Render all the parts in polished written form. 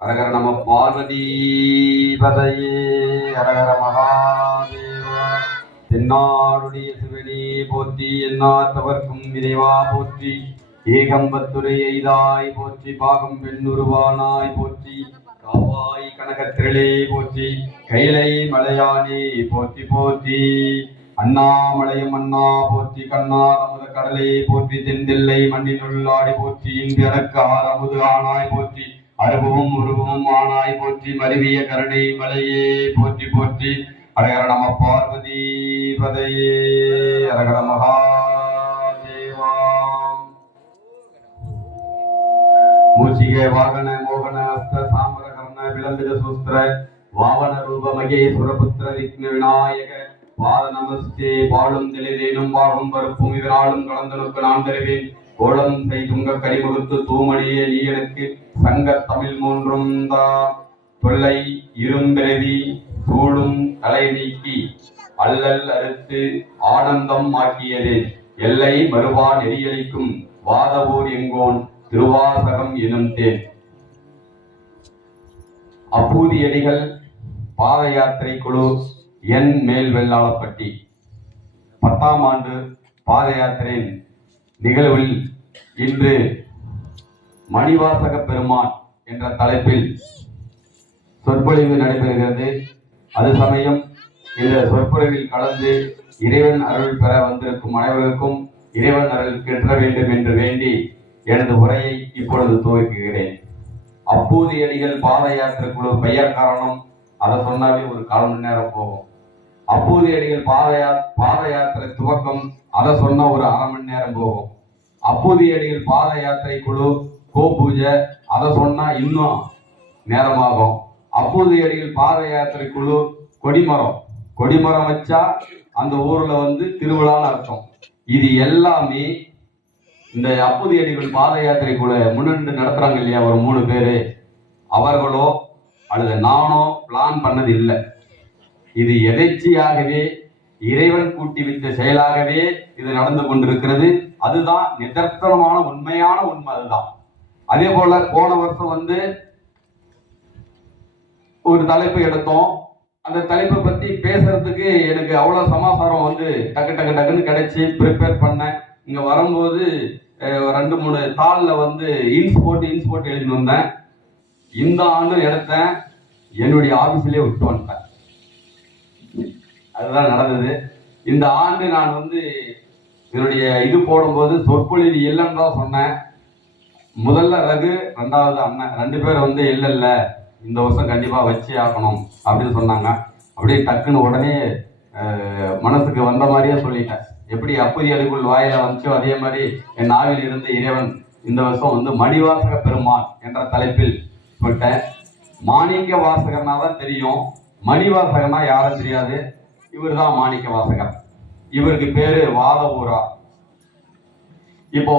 அரகர நம பார்வதி பதையே அரகர மகாதேவா. தென்னாடுடைய சிவனே போற்றி, எந்நாட்டவர்க்கும் இறைவா போற்றி. ஏகம்பத்துரை எய்தாய் போற்றி, பாகம் பெண்ணுருவானாய் போற்றி. காவாய் கனகத்திரளே போற்றி, கைலை மலையானே போற்றி போற்றி. அண்ணாமலையும் அண்ணா போற்றி, கண்ணார் அமுத கடலே போற்றி. தென்தில்லை மண்ணினுள்ளாடி போற்றி, இன்று எனக்கு அமுது ஆனாய் போற்றி. அருபமும் உருவமும் ஆனாய் போற்றி, மருவிய கருணை மலையே போற்றி போற்றி. அரகர நம பார்வதி பதையே அரகர மகாதேவா. மூசிகை வாகன மோகன அஸ்த சாமர கர்ண விளம்பித சூஸ்திர வாவன ரூப மகேஸ்வர புத்திர விக்ன விநாயக பாத நமஸ்தே. பாழும் தெளிதேனும் பாகும் பருப்பும் இதனாலும் கலந்தனுக்கு நான் தருவேன். கோலம் செய்துங்க கரிமுகத்து தூமணியே நீ எனக்கு சங்க தமிழ் மூன்றும் தான். தொல்லை இரும்பிறவி சூடும் தலை நீக்கி அல்லல் அறுத்து ஆனந்தம் ஆக்கியதே. எல்லை மறுவா நெறியளிக்கும் வாதவூர் எங்கோன் திருவாசகம் எனும் தேன். அப்பூதியடிகள் பாத யாத்திரை குழு என் மேல் வெள்ளாளப்பட்டி 10ஆம் ஆண்டு பாத யாத்திரையின் நிகழ்வில் இன்று மணிவாசக பெருமான் என்ற தலைப்பில் சொற்பொழிவு நடைபெறுகிறது. அது சமயம் இந்த சொற்பொழிவில் கலந்து இறைவன் அருள் பெற வந்திருக்கும் அனைவருக்கும் இறைவன் அருள் கிட்ட வேண்டும் என்று வேண்டி எனது உரையை இப்பொழுது துவக்குகிறேன். அப்பூதியடிகள் பாத யாத்திரை குழு பெயர் காரணம் அதை சொன்னாவே ஒரு 1/4 மணி நேரம் போகும். அப்பூதியடிகள் பாத யாத்திரை துவக்கம் அதை சொன்ன ஒரு 1/2 மணி நேரம் போகும். அப்பூதியடிகள் பாத யாத்திரை குழு கோ பூஜை அதை சொன்னா இன்னும் நேரமாகும். அப்பூதியடிகள் பாத யாத்திரை குழு கொடிமரம் வச்சா அந்த ஊர்ல திருவிழான்னு அர்த்தம். இது எல்லாமே இந்த அப்பூதியடிகள் பாத யாத்திரை குழு முன்னின்று நடத்துறாங்க இல்லையா, ஒரு 3 பேரு, அவர்களோ அல்லது நானோ பிளான் பண்ணது இல்லை. இது எதேச்சையாகவே இறைவன் கூட்டி வைத்த செயலாகவே இது நடந்து கொண்டிருக்கிறது. அதுதான் நிதர்சனமான உண்மையான உண்மை. அதுதான். அதே போல போன வருஷம் ஒரு தலைப்பு எடுத்தோம். அந்த தலைப்பை பத்தி பேசுறதுக்கு எனக்கு அவ்வளவு சமாசாரம் டக்கு டக்கு டக்குன்னு கிடைச்சி ப்ரிப்பேர் பண்ணேன். இங்க வரும்போது 2-3 தாள்ல இன்ஸ் போட்டு எழுதி வந்தேன். இந்த ஆண்டு எடுத்தேன், என்னுடைய ஆபீஸ்லயே விட்டு வந்துட்டேன். அதுதான் நடந்தது. இந்த ஆண்டு நான் என்னுடைய இது போடும்போது சொற்பொழிவு இல்லைன்னு தான் சொன்னேன். முதல்ல ரகு, 2வது அண்ணன் 2 பேர் இல்ல இந்த வருஷம் கண்டிப்பா வச்சே ஆகணும் அப்படின்னு சொன்னாங்க. அப்படியே டக்குன்னு உடனே மனசுக்கு வந்த மாதிரியே சொல்லிட்டேன். எப்படி அப்பூதியடிகள் வாயில வந்துச்சோ அதே மாதிரி என் நாவில் இருந்து இறைவன் இந்த வருஷம் மணிவாசக பெருமான் என்ற தலைப்பில் சொல்லிட்டேன். மாணிக்க வாசகர்னா தான் தெரியும், மணிவாசகர்னா யாரும் தெரியாது. இவர் தான் மாணிக்க வாசகர். இவருக்கு பேரு வாதவூரா. இப்போ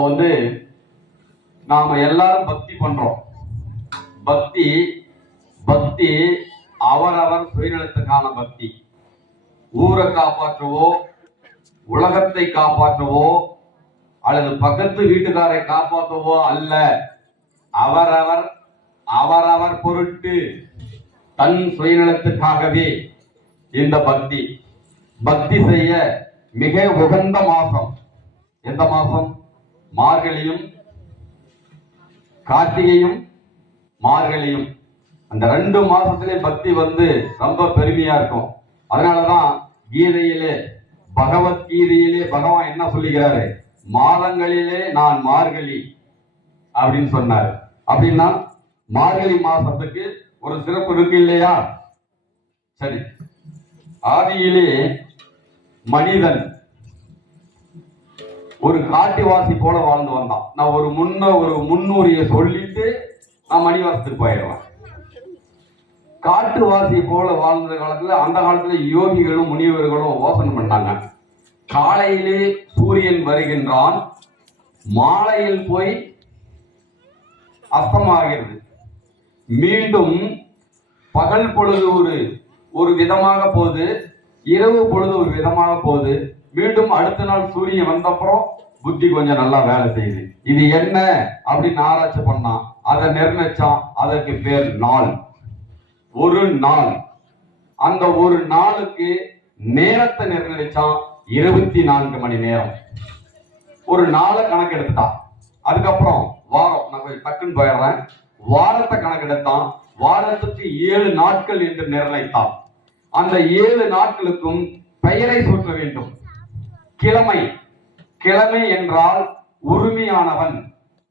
நாம எல்லாரும் பக்தி பண்றோம். பக்தி அவரவர் சுயநலத்துக்கான பக்தி. ஊரை காப்பாற்றவோ உலகத்தை காப்பாற்றவோ அல்லது பக்கத்து வீட்டுக்காரை காப்பாற்றவோ அல்ல. அவரவர் பொருட்டு தன் சுயநலத்துக்காகவே இந்த பக்தி செய்ய மிக உகந்த மாசம் எந்த மாசம்? மார்கழியும் கார்த்திகையும் மார்கழியும். அந்த 2 மாசத்திலே பக்தி ரொம்ப பெருமையா இருக்கும். அதனாலதான் பகவத்கீதையிலே பகவான் என்ன சொல்லுகிறாரு? மாதங்களிலே நான் மார்கழி அப்படின்னு சொன்னாரு. அப்படின்னா மார்கழி மாசத்துக்கு ஒரு சிறப்பு இருக்கு இல்லையா? சரி, ஆதியிலே மனிதன் ஒரு காட்டுவாசி போல வாழ்ந்து வந்தான். நான் ஒரு முன்னூறிய சொல்லிட்டு நான் மணிவாசத்துக்கு போயிடுவேன். காட்டுவாசி போல வாழ்ந்த காலத்துல, அந்த காலத்துல யோகிகளும் முனிவர்களும் யோசனை பண்ணாங்க. காலையிலே சூரியன் வருகின்றான், மாலையில் போய் அஸ்தமாகிறது. மீண்டும் பகல் பொழுது ஒரு விதமாக போகுது, இரவு பொழுது ஒரு விதமாக போகுது. மீண்டும் அடுத்த நாள் சூரியன் வந்தப்புறம் புத்தி கொஞ்சம் நல்லா வேலை செய்யுது. இது என்ன அப்படின்னு ஆராய்ச்சி பண்ணான். அதை நிர்ணயிச்சான். அதற்கு பேர் நாள். ஒரு நாள். அந்த ஒரு நாளுக்கு நேரத்தை நிர்ணயிச்சான் 24 மணி நேரம். ஒரு நாளை கணக்கெடுத்துட்டான். அதுக்கப்புறம் வாரம், நான் டக்குன்னு போயிடுறேன். வாரத்தை கணக்கெடுத்தான். வாரத்துக்கு 7 நாட்கள் என்று நிர்ணயித்தான். அந்த 7 நாட்களுக்கும் பெயரை சூட்ட வேண்டும். கிழமை. கிழமை என்றால் உரிமையானவன்.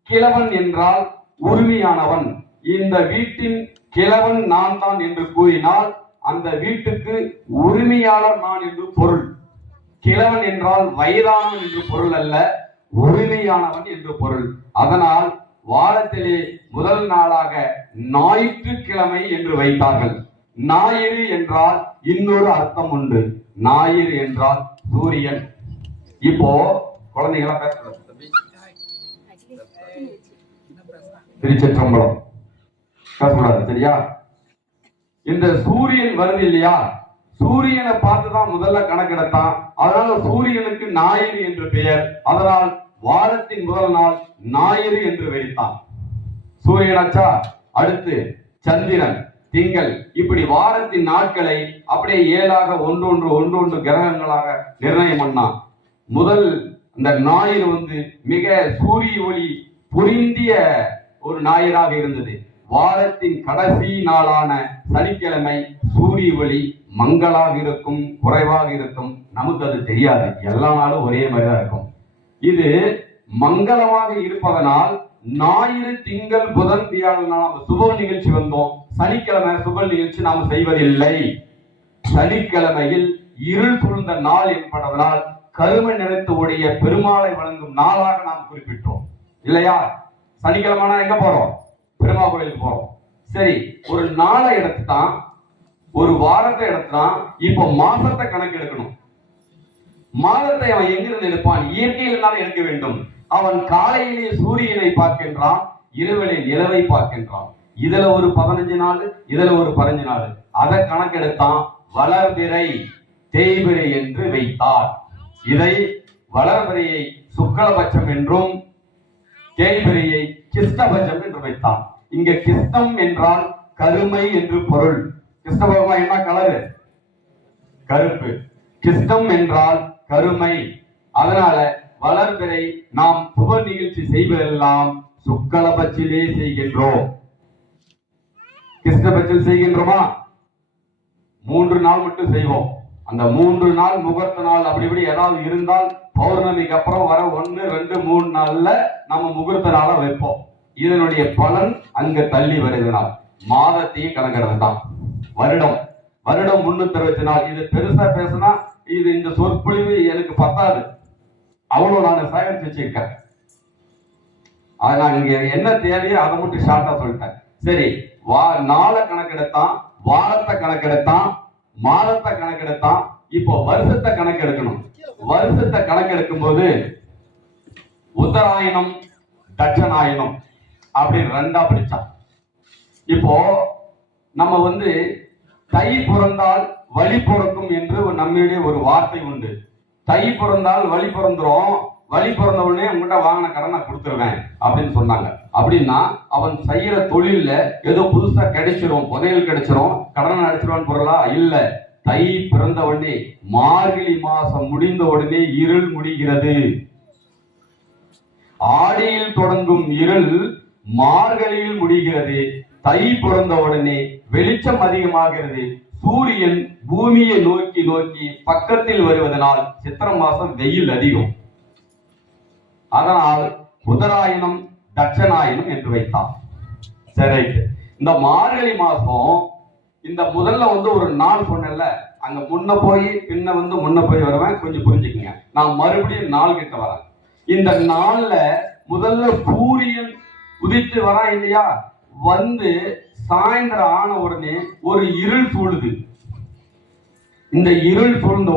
கிழவன் என்றால் உரிமையானவன். இந்த வீட்டின் கிழவன் நான் தான் என்று கூறினால் அந்த வீட்டுக்கு உரிமையாளர் நான் என்று பொருள். கிழவன் என்றால் வயதானவன் என்று பொருள் அல்ல, உரிமையானவன் என்று பொருள். அதனால் வாரத்திலே முதல் நாளாக ஞாயிற்றுக்கிழமை என்று வைத்தார்கள். ஞாயிறு என்றால் இன்னொரு அர்த்தம் உண்டு. ஞாயிறு என்றால் சூரியன். இப்போ குழந்தைகளா பேசுறது திருச்சிற்றம்பலம் பேசக்கூடாது, சரியா? இந்த சூரியன் வருது இல்லையா, சூரியனை பார்த்துதான் முதல்ல கணக்கெடுத்தான். அதனால சூரியனுக்கு ஞாயிறு என்று பெயர். அதனால் வாரத்தின் முதல் நாள் ஞாயிறு என்று வைத்தான். சூரியனாச்சா, அடுத்து சந்திரன், திங்கள், இப்படி வாரத்தின் நாட்களை அப்படியே 7ஆக ஒன்றொன்று கிரகங்களாக நிர்ணயம் பண்ணான். முதல் இந்த ஞாயிறு மிக சூரிய ஒளி பொருந்திய ஒரு ஞாயிறாக இருந்தது. வாரத்தின் கடைசி நாளான சனிக்கிழமை சூரிய ஒளி மங்களாக இருக்கும், குறைவாக இருக்கும். நமக்கு அது தெரியாது, எல்லா நாளும் ஒரே மாதிரிதான் இருக்கும். இது மங்களமாக இருப்பதனால் ஞாயிறு, திங்கள், புதன், வியாழன் நாம் சுப நிகழ்ச்சி வந்தோம். சனிக்கிழமை சுப நிகழ்ச்சி நாம் செய்வதில்லை. சனிக்கிழமையில் இருள் சூழ்ந்த நாள் என்பதனால் கருமை நிறத்து உடைய பெருமாளை வழங்கும் நாளாக நாம் குறிப்பிட்டோம் இல்லையா? சனிக்கிழமை எங்க போறோம்? பெருமாள் கோயிலுக்கு போறோம். சரி, ஒரு நாளை எடுத்துட்டான், ஒரு வாரத்தை எடுத்தான். இப்போ மாசத்தை கணக்கு எடுக்கணும். மாதத்தை அவன் எங்கிருந்து எடுப்பான்? இயற்கையில் தான் எடுக்க வேண்டும். அவன் காலையிலே சூரியனை பார்க்கின்றான், இரவிலே நிலவை பார்க்கின்றான். இதுல ஒரு 15 நாள், இதுல ஒரு 15 நாள். அதை கணக்கெடுத்தான். வளர்பிறை தேய்பிறை என்று வைத்தார். இதை வளர்பிறையை சுக்லபட்சம் என்றும் தேய்பிறையை கிருஷ்ணபட்சம் என்று வைத்தான். இங்க கிருஷ்ணம் என்றால் கருமை என்று பொருள். கிருஷ்ண பகவான் என்ன கலரு? கருப்பு. கிருஷ்ணம் என்றால் கருமை. அதனால வளர்பிறை நாம் சுப நிகழ்ச்சி செய்வதெல்லாம் சுக்லபட்சிலே செய்கின்றோம். கிருஷ்ணபட்சம் செய்கின்றோமா? 3 நாள் மட்டும் செய்வோம். அந்த 3 நாள் முகூர்த்த நாள் அப்படி இப்படி ஏதாவது இருந்தால் பௌர்ணமிக்கு அப்புறம் வர 1, 2, 3 நாள்ல நம்ம முகூர்த்த நாளை வைப்போம். இதனுடைய பலன் அங்க தள்ளி வருகிறார். மாதத்தையும் கணக்கிடத்தான். வருடம் 360 நாள். இது பெருசா பேசினா இது இந்த சொற்பொழிவு எனக்கு பத்தாது. அவ்வளவு நான் சேகரித்து வச்சிருக்கேன். நான் இங்க என்ன தேவையோ அதை மட்டும் ஷார்ட்டா சொல்லிட்டேன். சரி, நாளை கணக்கெடுத்தான், வாரத்தை கணக்கெடுத்தான், மாதத்தை கணக்கெடுத்தான். இப்போ வருஷத்தை கணக்கெடுக்கணும். வருஷத்தை கணக்கெடுக்கும் போது உத்தராயணம், தட்சநாயனம் அப்படின்னு 2ஆ பிரிச்சான். இப்போ நம்ம தை பிறந்தால் வழி பிறக்கும் என்று நம்மளுடைய ஒரு வார்த்தை உண்டு. தை பிறந்தால் வழி பிறந்துரும், வழி பிறந்த உடனே உங்ககிட்ட வாங்கின கடனை கொடுத்துருவேன் அப்படின்னு சொன்னாங்க. அப்படின்னா அவன் செய்யற தொழில்ல ஏதோ புதுசா கிடைச்சிரும், புதையல் கிடைச்சிரும், கடனை அடிச்சிருவான் பொருளா இல்ல. தை பிறந்த உடனே மார்கழி மாசம் முடிந்த உடனே இருள் முடிகிறது. ஆடியில் தொடங்கும் இருள் மார்கழியில் முடிகிறது. தை பிறந்த உடனே வெளிச்சம் அதிகமாகிறது. சூரியன் பூமியை நோக்கி நோக்கி பக்கத்தில் வருவதனால் சித்திரை மாசம் வெயில் அதிகம். அதனால் உத்தராயணம், தட்சநாயனம் என்று வைத்தான். சரி, இந்த மார்கழி மாசம் இந்த முதல்ல ஒரு நாள் சொன்னேன்ல, அங்க முன்ன போய் பின்ன முன்ன போய் வருவேன், கொஞ்சம் புரிஞ்சுக்குங்க. நான் மறுபடியும் நாள் கிட்ட வரேன். இந்த நாள்ல முதல்ல சூரியன் உதித்து வரா இல்லையா, சாயந்தரம் ஆன உடனே ஒரு இருள் சூழுது. இந்த இருள் சூழ்ந்த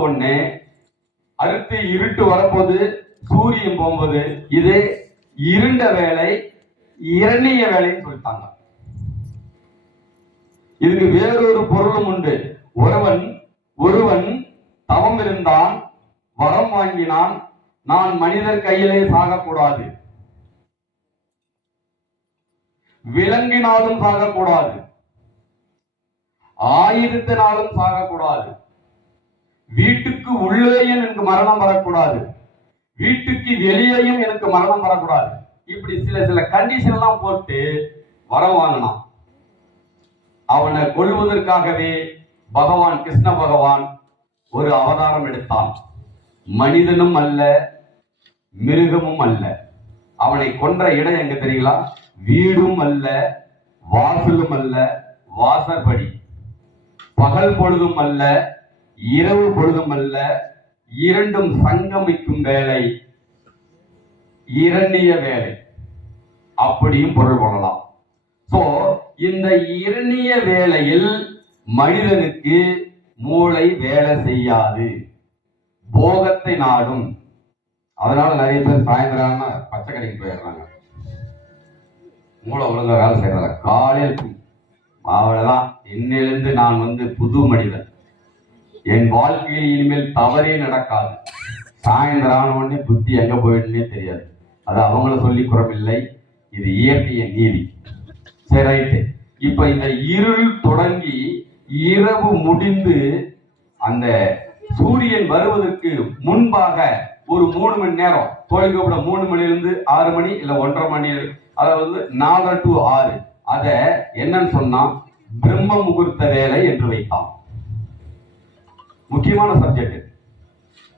உடனே அடுத்து இருட்டு வரப்போது, சூரியன் போகும்போது இது இருண்ட வேலை, இரணிய வேலைன்னு சொல்லிட்டாங்க. இதுக்கு வேறொரு பொருளும் உண்டு. ஒருவன் தவம் இருந்தான், வரம் வாங்கினான், நான் மனிதர் கையிலே சாகக்கூடாது. விலங்கினாலும் சாகக்கூடாது, ஆயுதத்தினாலும் சாகக்கூடாது, வீட்டுக்கு உள்ளேயும் எனக்கு மரணம் வரக்கூடாது, வீட்டுக்கு வெளியேயும் எனக்கு மரணம் வரக்கூடாது. இப்படி சில கண்டிஷன் எல்லாம் போட்டு வரம் வாங்கினான். அவனை கொல்வதற்காகவே பகவான் கிருஷ்ண பகவான் ஒரு அவதாரம் எடுத்தான். மனிதனும் அல்ல, மிருகமும் அல்ல. அவனை கொன்ற இடம் எங்க தெரியுங்களா? வீடும் அல்ல, வாசலும் அல்ல, வாசற்படி. பகல் பொழுதும் அல்ல, இரவு பொழுதும் அல்ல, இரண்டும் சங்கமிக்கும் வேலை, இரண்டிய வேலை, அப்படியும் பொருள் கொள்ளலாம். சோ இந்த இரண்டிய வேளையில் மனிதனுக்கு மூளை வேலை செய்யாது, போகத்தை நாடும். அதனால நிறைய பேர் சாயந்தரம் பச்சை கடைக்கு போயிடுறாங்க. மூளை ஒழுங்கா வேலை செய்யறதில்ல. காலையில் அவ்வளவுதான், இன்னிலிருந்து நான் புது மனிதன், என் வாழ்க்கையில் இனிமேல் தவறே நடக்காது. சாயந்தரம் உடனே புத்தி எங்க போயிடுன்னே தெரியாது. அது அவங்கள சொல்லி குறமில்லை, இது இயற்கையின் நீதி. சரி, ரைட்டு. இப்ப இந்த இருள் தொடங்கி இரவு முடிந்து அந்த சூரியன் வருவதற்கு முன்பாக ஒரு 3 மணி நேரம், கோயில் கூட 3 மணிலிருந்து 6 மணி இல்ல 1:30 மணி, அதாவது 4 to 6, அத என்னன்னு சொன்னா பிரம்ம முகூர்த்த வேலை என்று வைத்தான். முக்கியமான சப்ஜெக்ட்.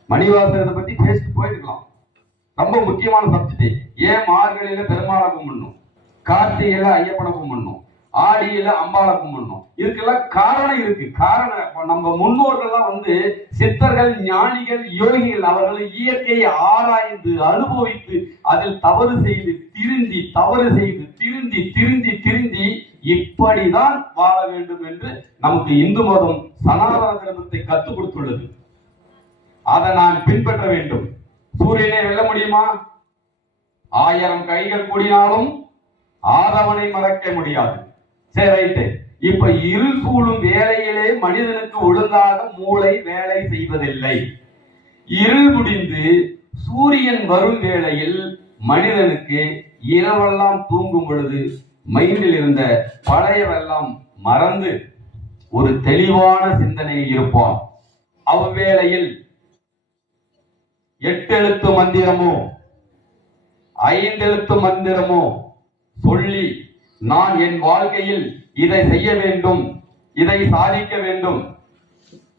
மணிவாசகத்தை பத்தி பேசிட்டு போயிருக்கலாம். ரொம்ப முக்கியமான சப்ஜெக்ட். ஏன் மார்கழியில பெருமாளை கும்பிடணும், கார்த்திகையில ஐயப்பனை கும்பிடணும், ஆடியில அம்பாளை கும்பிடணும்? இதுக்கெல்லாம் காரணம் இருக்கு. காரணம், நம்ம முன்னோர்கள்லாம் சித்தர்கள், ஞானிகள், யோகிகள், அவர்கள் இயற்கையை ஆராய்ந்து அனுபவித்து அதில் தவறு செய்து திருந்தி, தவறு செய்து திருந்தி திருந்தி திருந்தி இப்படிதான் வாழ வேண்டும் என்று நமக்கு இந்து மதம் சனாதன தர்மத்தை கற்றுக் கொடுத்துள்ளது. அதை நான் பின்பற்ற வேண்டும். சூரியனை வெல்ல முடியுமா? 1000 கைகள் கூடினாலும் ஆதவனை மறக்க முடியாது. சரி, ரைட்டு. இப்ப இருள் சூழும் வேலையிலே மனிதனுக்கு ஒழுங்காக மூளை வேலை செய்வதில்லை. இருள் முடிந்து சூரியன் வரும் வேளையில் மனிதனுக்கு இரவெல்லாம் தூங்கும் பொழுது மைண்டில் இருந்த பழையவெல்லாம் மறந்து ஒரு தெளிவான சிந்தனையில் இருப்பான். அவ்வேளையில் 8 எழுத்து மந்திரமோ 5 எழுத்து மந்திரமோ சொல்லி நான் என் வாழ்க்கையில் இதை செய்ய வேண்டும், இதை சாதிக்க வேண்டும்.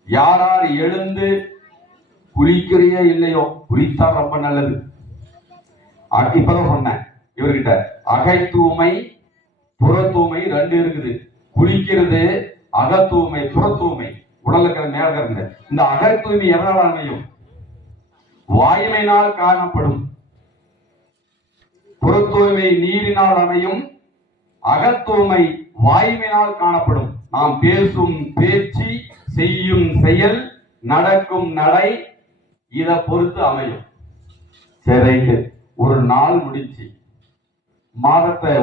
யாரார் எழுந்து குளிக்கிறியோ இல்லையோ, குளித்தா ரொம்ப நல்லது. இப்பதான் சொன்னேன் இவர்கிட்ட, அகை தூய்மை புற தூய்மை 2 இருக்குது. குளிக்கிறது அக தூய்மை, புற தூய்மை, உடல் இருக்கிற மேல இருக்கிறது. இந்த அக தூய்மை எதனால் அமையும்? வாயுமையினால் காணப்படும். புற தூய்மை நீரினால் அமையும். அகத்தூய்மை வாயுவினால் காணப்படும். நாம் பேசும் பேச்சு, செய்யும் செயல், நடக்கும் நடை, இதை பொறுத்து அமையும். சரி, ஒரு நாள் முடிச்சு மாதத்தை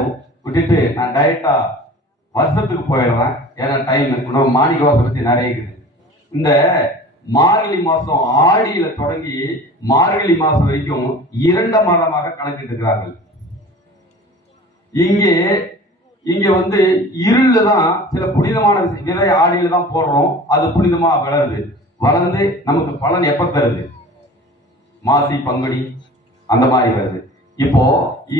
விட்டுட்டு நான் டைரக்டா வருஷத்துக்கு போயிடுறேன். ஏன்னா டைம் மாணிக்க வாசம் பத்தி நிறைய இருக்குது. இந்த மார்கழி மாசம் ஆடியில தொடங்கி மார்கழி மாசம் வரைக்கும் 2 மாதமாக கணக்கிட்டு இருக்கிறார்கள். இங்கே இருள்ல தான் சில புனிதமான விதை ஆடியில தான் போடுறோம். அது புனிதமா வளருது. வளர்ந்து நமக்கு பலன் எப்ப தருது? மாசி பங்குனி அந்த மாதிரி வருது. இப்போ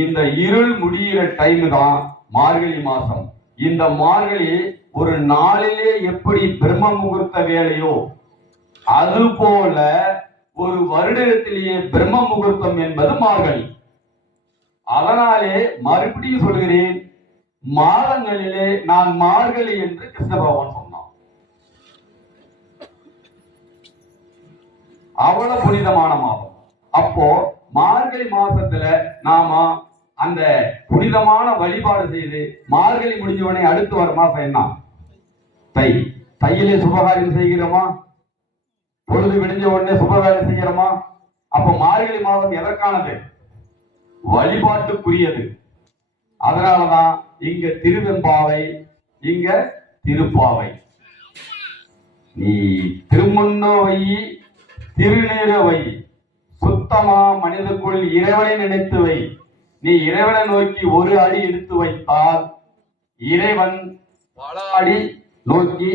இந்த இருள் முடிகிற டைம் தான் மார்கழி மாசம். இந்த மார்கழி ஒரு நாளிலே எப்படி பிரம்ம முகூர்த்த வேலையோ அது போல ஒரு வருடத்திலேயே பிரம்ம முகூர்த்தம் என்பது மார்கழி. அதனாலே மறுபடியும் சொல்கிறேன், மாதங்களிலே நான் மார்கழி என்று கிருஷ்ண பகவான் சொன்னான். அவ்வளவு புனிதமான மாதம். அப்போ மார்கழி மாசத்துல நாம அந்த புனிதமான வழிபாடு செய்து மார்கழி முடிஞ்சவனே அடுத்து வர மாசம் என்ன? தை. தையிலே சுபகாரியம் செய்கிறோமா? பொழுது விடிஞ்ச உடனே சுபகாரியம் செய்கிறோமா? அப்ப மார்கழி மாதம் எதற்கானது? வழிபாட்டுக்குரியது. அதனாலதான் இங்க திருவெம்பாவை, இங்க திருப்பாவை. நீ திருமுன்னோ வை, திருநீர வை, சுத்தமா மனிதக்குள் இறைவனை நினைத்து வை, நீ இறைவனை நோக்கி ஒரு அடி எடுத்து வைத்தால் இறைவன் பல அடி நோக்கி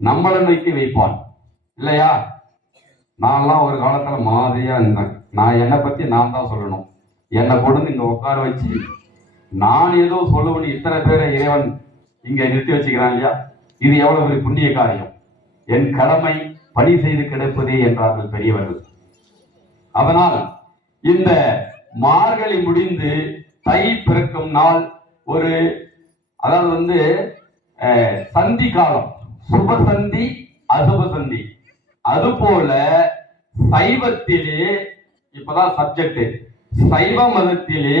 நம்மளை நோக்கி வைப்பான் இல்லையா? நான்லாம் ஒரு காலத்துல மாதிரியா இருந்தேன். நான் என்னை பத்தி நான் தான் சொல்லணும். என்னை கொண்டு இங்க உட்கார வச்சு நான் ஏதோ சொல்லுவேன். இத்தனை பேரை இறைவன் இங்க நிறுத்தி வச்சுக்கிறான் இல்லையா? இது எவ்வளவு பெரிய புண்ணிய காரியம். என் கடமை பணி செய்து கிடப்பதே என்றார்கள் பெரியவர்கள். அதனால் இந்த மார்கழி முடிந்து தை பிறக்கும் நாள் ஒரு அதாவது சந்தி காலம், சுப சந்தி அசுப சந்தி. அது போல சைவத்திலே இப்பதான் சப்ஜெக்ட், சைவ மதத்திலே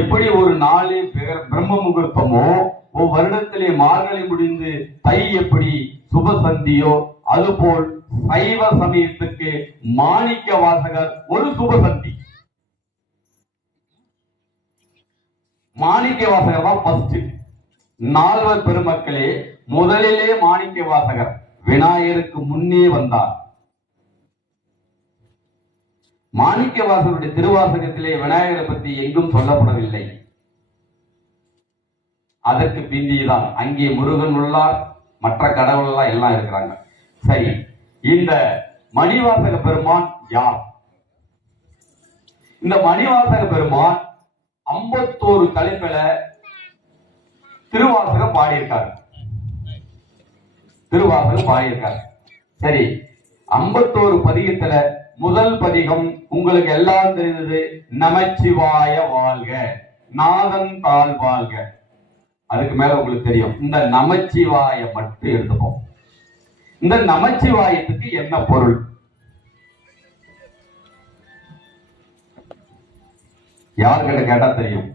எப்படி ஒரு நாளே பிரம்ம முகூர்த்தமோ வருடத்திலே மார்கழி முடிந்து தை எப்படி சுப சந்தியோ அதுபோல் சைவ சமயத்துக்கு மாணிக்க வாசகர் ஒரு சுப சந்தி. மாணிக்க வாசகர் தான் ஃபர்ஸ்ட். நால்வர் பெருமக்களே முதலிலே மாணிக்க வாசகர் விநாயகருக்கு முன்னே வந்தார். மாணிக்க வாசகருடைய திருவாசகத்திலே விநாயகரை பற்றி எங்கும் சொல்லப்படவில்லை. அதற்கு பிந்திதான் அங்கே முருகன் உள்ளார், மற்ற கடவுள் எல்லாம் இருக்கிறாங்க. சரி, இந்த மணிவாசக பெருமான் யார்? இந்த மணிவாசக பெருமான் 51 தலைப்புல திருவாசகம் பாடியிருக்காரு. சரி, 51 பதிகத்துல முதல் பதிகம் உங்களுக்கு எல்லாம் தெரிந்தது, நமச்சிவாய வாழ்க நாதன் தாழ் வாழ்க. அதுக்கு மேல உங்களுக்கு தெரியும். இந்த நமச்சிவாய மட்டும் எடுத்துப்போம். இந்த நமச்சிவாயத்துக்கு என்ன பொருள்? யார்கிட்ட கேட்டா தெரியும்?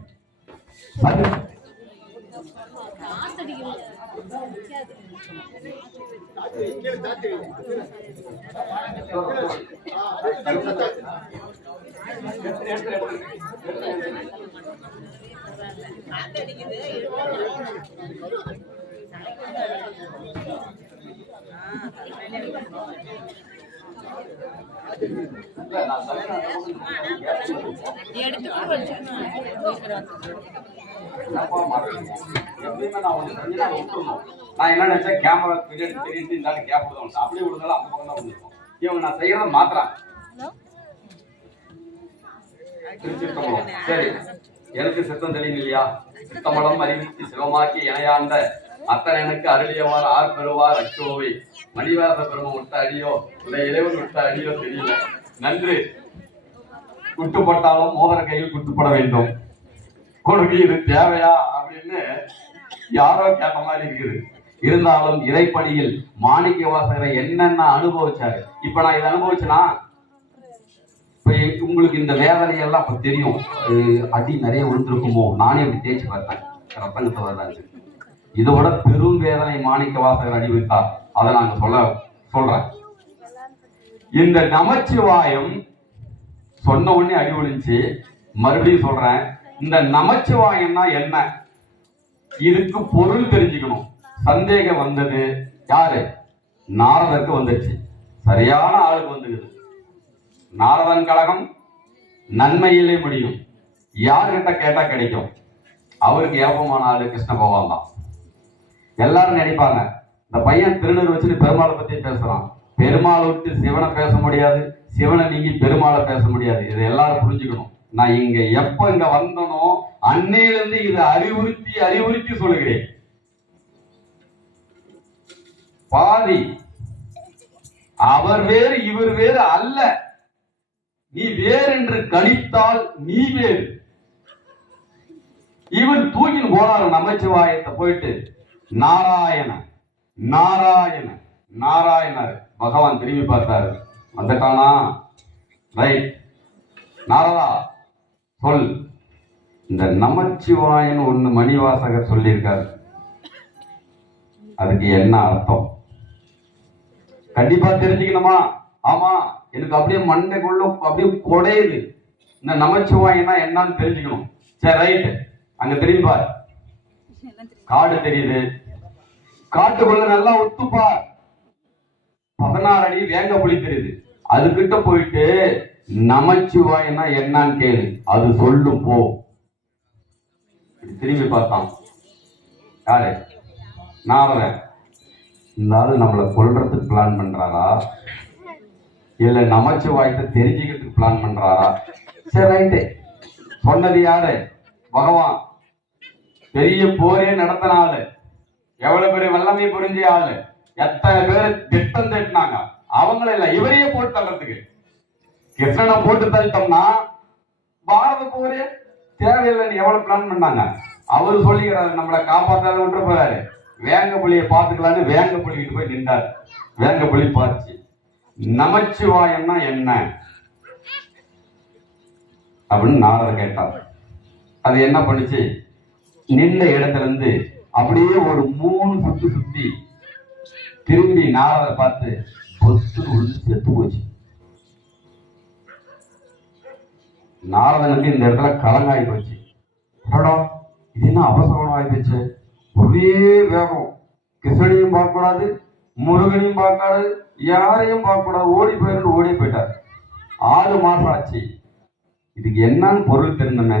நான் என்ன நினைச்சேன், கேமரா தெரியுது இருந்தாலும் கேப் விடுதோம், அப்படியே விடுதாலும் அந்த பக்கம் தான் விடுவோம். இவங்க நான் செய்யறத மாத்திரம். சரி, எனக்கு சித்தம் தெரியும் இல்லையா? சித்தமலம் அறிவித்து சிவமாக்கி இணையாண்ட அத்தனை எனக்கு அருளியவார் ஆர் பெறுவார் அச்சோவை மணிவாச பெருமை விட்ட அடியோ இல்லை இறைவன் விட்ட அடியோ தெரியல. நன்று குட்டுப்பட்டாலும் மோதிர கையில் குட்டுப்பட வேண்டும். கொடுக்கு இது தேவையா அப்படின்னு யாரோ கேட்ட மாதிரி இருக்குது. இருந்தாலும் இறைப்பணியில் மாணிக்க வாசகரை என்னென்ன அனுபவிச்சாரு. இப்ப நான் இதை அனுபவிச்சேன்னா உங்களுக்கு இந்த வேதனையெல்லாம் அப்ப தெரியும். அடி நிறைய விழுந்திருக்குமோ, நானே அப்படி தேய்ச்சி பார்த்தேன், ரத்தங்கத்தை வரலாச்சு. இதோட பெரும் வேதனை மாணிக்க வாசகர் அடி வைத்தார். அதை நாங்க சொல்றேன். இந்த நமச்சிவாயம் சொன்ன உடனே அடி விழுந்துச்சு. மறுபடியும் சொல்றேன், இந்த நமச்சிவாயம்னா என்ன, இதுக்கு பொருள் தெரிஞ்சுக்கணும். சந்தேகம் வந்தது யாரு? நாரதருக்கு வந்துருச்சு. சரியான ஆளுக்கு வந்துக்குது. நாரதன் கழகம் நன்மையிலே முடியும். யார்கிட்ட கேட்டா கிடைக்கும்? அவருக்கு ஏப்பமான ஆளு கிருஷ்ண பகவான் தான். எல்லாரும் நினைப்பாங்க, இந்த பையன் திருநூறு வச்சுட்டு பெருமாளை பத்தி பேசுறான். பெருமாளை விட்டு சிவனை பேச முடியாது, சிவனை நீங்கி பெருமாளை பேச முடியாது. இதை எல்லாரும் புரிஞ்சுக்கணும். நான் இங்க எப்ப இங்க வந்தனோ அன்னையிலிருந்து இதை அறிவுறுத்தி சொல்லுகிறேன். பாதி அவர் வேறு இவர் வேறு அல்ல. நீ வேறு என்று கணித்தால் நீ வேறு. இவன் தூக்கின்னு போனாரு நமச்சிவாயத்தை போயிட்டு நாராயண நாராயண நாராயணர். பகவான் திரும்பி பார்த்தாரு, வந்துட்டானா? ரைட், நாரதா சொல். இந்த நமச்சிவாயன் ஒண்ணு மணிவாசகர் சொல்லியிருக்காரு, அதுக்கு என்ன அர்த்தம் கண்டிப்பா தெரிஞ்சுக்கணுமா? ஆமா, எனக்கு அப்படியே மண்டைக்குள்ள அப்படியே கொடையுது. இந்த நமச்சிவாயனா என்னன்னு தெரிஞ்சுக்கணும். சரி, ரைட். அங்க தெரியும்பா, காடு தெரியுது. காட்டுக்குள்ள நல்லா ஒத்துப்பார். 16 அடி வேங்க புலி தெரியுது. அதுகிட்ட போயிட்டு நமச்சிவாயனா என்னன்னு கேளு, அது சொல்லும் போ. திரும்பி பார்த்தான். யாரு? நாரதன். இந்த ஆளு நம்மளை கொல்றதுக்கு பிளான் பண்றாரா இல்ல நமச்சிவாயத்தை தெரிஞ்சுக்கிறதுக்கு பிளான் பண்றாரா? சரி, ரைட்டு. சொன்னது யாரு? பகவான். பெரிய போரே நடத்தின ஆளு, எவ்வளவு பெரிய வல்லமை புரிஞ்ச ஆளு, எத்தனை பேர் திட்டம் தட்டினாங்க. அவங்கள இல்ல, இவரையே போட்டு தள்ளுறதுக்கு. கிருஷ்ணனை போட்டு தள்ளிட்டோம்னா பாரத போரே தேவையில்லைன்னு எவ்வளவு பிளான் பண்ணாங்க. அவரு சொல்லிக்கிறாரு, நம்மளை காப்பாற்ற விட்டு போறாரு. வேங்க புலியை பார்த்துக்கலான்னு வேங்க புலிக்கிட்டு போய் நின்றார். வேங்க புலி பார்த்து, நமச்சிவாயம்னா என்ன அப்படின்னு நாரதர் கேட்டார். அது என்ன பண்ணுச்சு? நின்ற இடத்துல இருந்து அப்படியே ஒரு 3 சுத்து சுத்தி திரும்பி நாரதரை பார்த்து பொத்து உழுந்து செத்து போச்சு. நாரதனுக்கு இந்த இடத்துல கலங்காயி போச்சு. இது என்ன அவசரம் ஆகி போச்சு? ஒரே வேகம். கிருஷ்ணனையும் பார்க்கக்கூடாது, முருகனையும் பார்க்காது, யாரையும் பார்க்கக்கூடாது, ஓடி போயிட்டார். 6 மாசம் ஆச்சு. இதுக்கு என்னன்னு பொருள் தெரிஞ்சமே.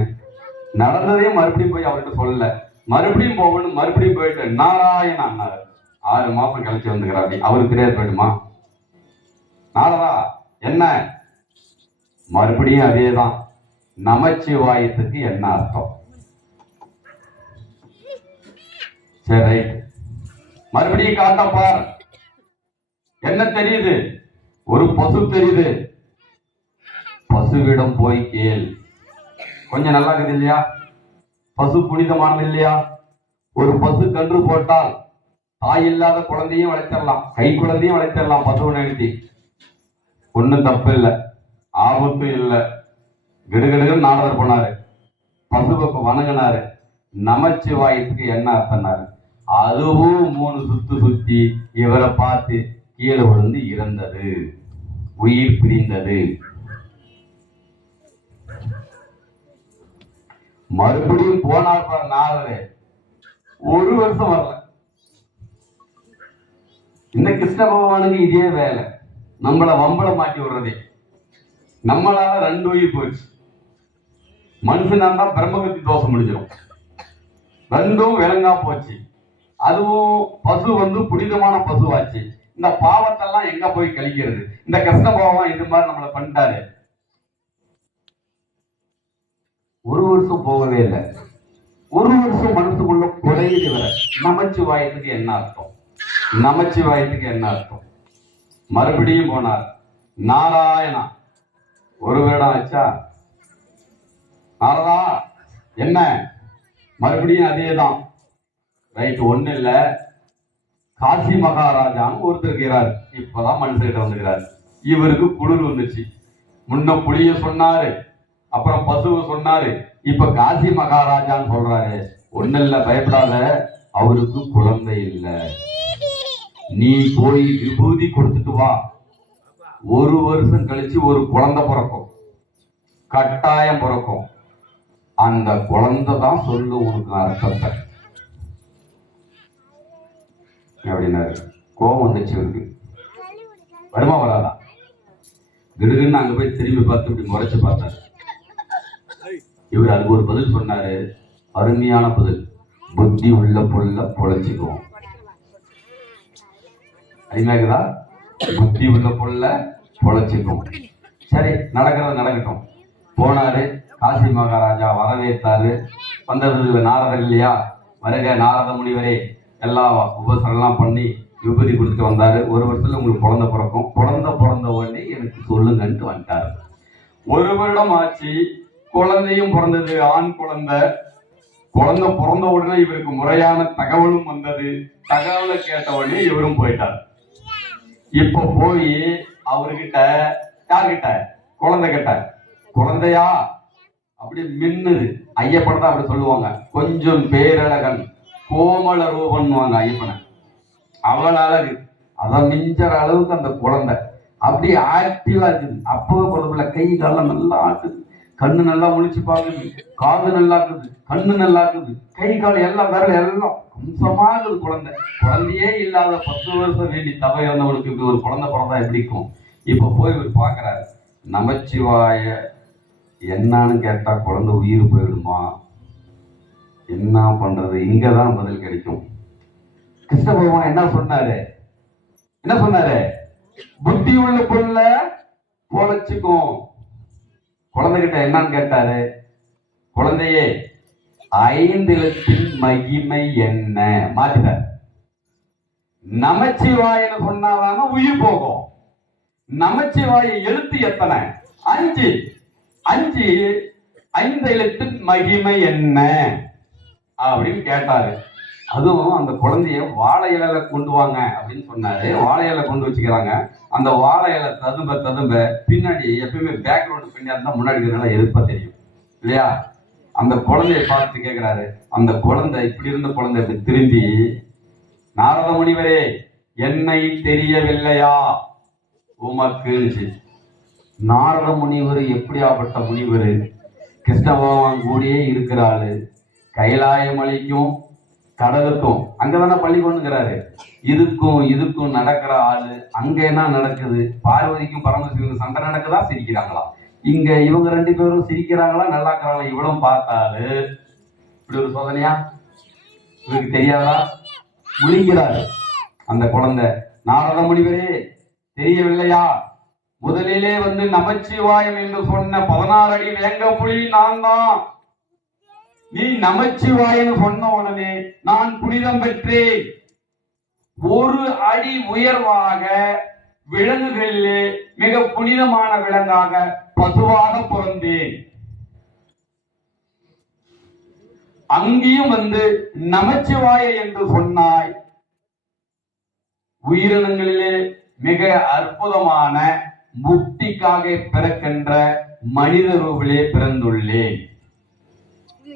நடந்ததே மறுபடியும் போய் அவர்கிட்ட சொல்லல. மறுபடியும் போகணும், மறுபடியும் போயிட்டு நாராயணன் 6 மாசம் கழிச்சு வந்துக்கிறாரு. அவருக்கு தெரியாது போயிடுமா? நாரதா என்ன? மறுபடியும் அதேதான். நமச்சிவாயத்துக்கு என்ன அர்த்தம்? சரி, ரைட். மறுபடியும் காட்டப்பார். என்ன தெரியுது? ஒரு பசு தெரியுது. பசுவிடம் போய் கேள். கொஞ்சம் நல்லா இருக்குது இல்லையா? பசு புனிதமானது இல்லையா? ஒரு பசு கன்று போட்டால் தாய் இல்லாத குழந்தையும் வளர்த்திடலாம், கை குழந்தையும் வளர்த்திடலாம். பசுவை நிறுத்தி ஒன்னும் தப்பு இல்லை, ஆபத்து இல்லை. கிடுகிடுன்னு நாரதர் போனாரு, பசுவை வணங்கினாரு. நமச்சிவாயத்துக்கு என்ன அர்த்தம்னாரு. அதுவும் 3 சுத்து சுத்தி இவரை பார்த்து கீழே விழுந்து இறந்தது, உயிர் பிரிந்தது. மறுபடியும் போனார் பார் நாரதர். 1 வருஷம் வரல. இந்த கிருஷ்ண பகவானுக்கு இதே வேலை, நம்மள வம்பள மாட்டி விடுறதே. நம்மளால 2 உயிர் போச்சு. மனுஷனா தான் பிரம்மகத்தி தோஷம் முடிஞ்சிடும். 2ம் விலங்கா போச்சு. அதுவும் பசு புனிதமான பசுவாச்சு. இந்த பாவத்தெல்லாம் எங்க போய் கழிக்கிறது? இந்த கிருஷ்ண பகவான் இது மாதிரி நம்மளை பண்ணிட்டாரு. 1 வருஷம் போகவே இல்லை. 1 வருஷம் மனசுக்குள்ள குறையுது வர. நமச்சிவாயத்துக்கு என்ன அர்த்தம்? நமச்சிவாயத்துக்கு என்ன அர்த்தம்? மறுபடியும் போனார். நாராயணா. 1 வருடம் ஆச்சா? நாரதா என்ன? மறுபடியும் அதேதான். ரைட். ஒண்ணு இல்ல, காசி மகாராஜான்னு ஒருத்தர் இருக்கிறார். இப்பதான் மனுஷர்கிட்ட வந்துக்கிறார். இவருக்கு குளிர் வந்துச்சு. முன்ன புலிய சொன்னாரு, அப்புறம் பசுவை சொன்னாரு, இப்ப காசி மகாராஜான்னு சொல்றாரு. ஒண்ணு இல்ல, பயப்படாத, அவருக்கு குழந்தை இல்லை. நீ போய் விபூதி கொடுத்துட்டு வா. 1 வருஷம் கழிச்சு ஒரு குழந்தை பிறக்கும், கட்டாயம் பிறக்கும். அந்த குழந்தை தான் சொல்லு உனக்கு அர்த்தத்தை அப்படின்னாரு. கோபம் வந்துச்சு இவருக்கு. வருமா வராதா? கிடுகுன்னு அங்க போய் திரும்பி பார்த்து இப்படி முறைச்சு பார்த்தாரு. இவர் அதுக்கு ஒரு பதில் சொன்னாரு, அருமையான பதில். புத்தி உள்ள பொருள பொழைச்சிக்குவோம். அருமையாக்குதா? புத்தி உள்ள பொருள பொழைச்சிக்கும். சரி, நடக்கிறது நடக்கட்டும். போனாரு. காசி மகாராஜா வரவேற்றாரு. வந்தது நாரதர் இல்லையா? வருக நாரத முனிவரே, எல்லா உபசரெல்லாம் பண்ணி விபூதி கொடுத்துட்டு வந்தாரு. 1 வருஷத்துல உங்களுக்கு குழந்தை பிறக்கும். குழந்தை பிறந்த உடனே எனக்கு சொல்லுங்கன்ட்டு வந்துட்டாரு. 1 வருடம் ஆச்சு. குழந்தையும் பிறந்தது, ஆண் குழந்தை. குழந்தை பிறந்த உடனே இவருக்கு முறையான தகவலும் வந்தது. தகவலை கேட்ட உடனே இவரும் போயிட்டார். இப்ப போய் அவர்கிட்ட, யார்கிட்ட? குழந்தை கிட்ட. குழந்தையா அப்படி மின்னுது. ஐயப்பனை தான் அப்படி சொல்லுவாங்க. கொஞ்சம் பேரழகன், கோமள ரூபன்வாங்க ஐயப்பனை. அவள் அழகு, அதை மிஞ்சற அளவுக்கு அந்த குழந்தை அப்படி ஆக்டிவா இருக்குது. அப்பவே குழந்தை கை காலம் நல்லா ஆட்டுது, கண்ணு நல்லா முழிச்சு பாக்குது, காது நல்லா இருக்குது, கண்ணு நல்லா இருக்குது, கை கால் எல்லாம் விரல் எல்லாம் அம்சமா இருக்குது. குழந்தை குழந்தையே இல்லாத 10 வருஷம் வேண்டி தவை வந்தவனுக்கு இப்படி ஒரு குழந்தை பிறந்தா எப்படிக்கும்? இப்ப போய் இவர் பாக்குறாரு. நமச்சிவாய என்னன்னு கேட்டா குழந்தை உயிர் போயிடுமா? என்ன பண்றது? இங்கதான் பதில் கிடைக்கும். கிருஷ்ண பகவான் என்ன சொன்னாரு? புத்தி உள்ள புள்ள பொழைச்சுக்கும். குழந்தைகிட்ட என்னன்னு கேட்டாரு, குழந்தையே 5 எழுத்தின் மகிமை என்ன? மாத்திட்டார். நமச்சிவாயன்னு சொன்னாதான உயிர் போகும். நமச்சிவாய எழுத்து எத்தனை? 5. 5 எழுத்தின் மகிமை என்ன அப்படின்னு கேட்டாரு. அதுவும் அந்த குழந்தைய வாழை இலையில கொண்டு வாங்க அப்படின்னு சொன்னாரு. வாழை இலை கொண்டு வச்சுக்கிறாங்க. அந்த வாழை இலை ததும்ப பின்னாடி எப்பயுமே பேக்ரவுண்ட் பின்னாடி இருந்தா முன்னாடி நல்லா எதிர்ப்பா தெரியும் இல்லையா? அந்த குழந்தைய பார்த்து கேட்கிறாரு. அந்த குழந்தை, இப்படி இருந்த குழந்தை இப்படி திரும்பி, நாரத முனிவரே என்னை தெரியவில்லையா உமக்கு? நாரத முனிவர் எப்படியாப்பட்ட முனிவர்? கிருஷ்ண பகவான் கூடயே இருக்கிறாரு. கைலாயமலைக்கும் கடலுக்கும் அங்கதானே பள்ளி கொண்டுங்கிறாரு. இதுக்கும் நடக்கிற ஆளு. அங்க என்ன நடக்குது? பார்வதிக்கும் பரமசிவனுக்கும் சண்டை நடக்குதா? சிரிக்கிறாங்களா? இங்க இவங்க 2 பேரும் சிரிக்கிறாங்களா நல்லா இருக்கிறாங்களா? இவ்வளவு பார்த்தாரு. இப்படி ஒரு சோதனையா இவருக்கு தெரியாதா? முழிக்கிறாரு அந்த குழந்தை. நாரத முனிவரே தெரியவில்லையா? முதலிலே நமச்சிவாயம் என்று சொன்ன 16 அடி வேங்க புலி நான் தான். நீ நமச்சிவாயன்னு சொன்ன உடனே நான் புனிதம் பெற்றேன். 1 அடி உயர்வாக விலங்குகளிலே மிக புனிதமான விலங்காக பசுவாக பிறந்தேன். அங்கேயும் நமச்சிவாய என்று சொன்னாய். உயிரினங்களிலே மிக அற்புதமான முக்திக்காக பிறக்கின்ற மனித ரூபிலே பிறந்துள்ளேன்.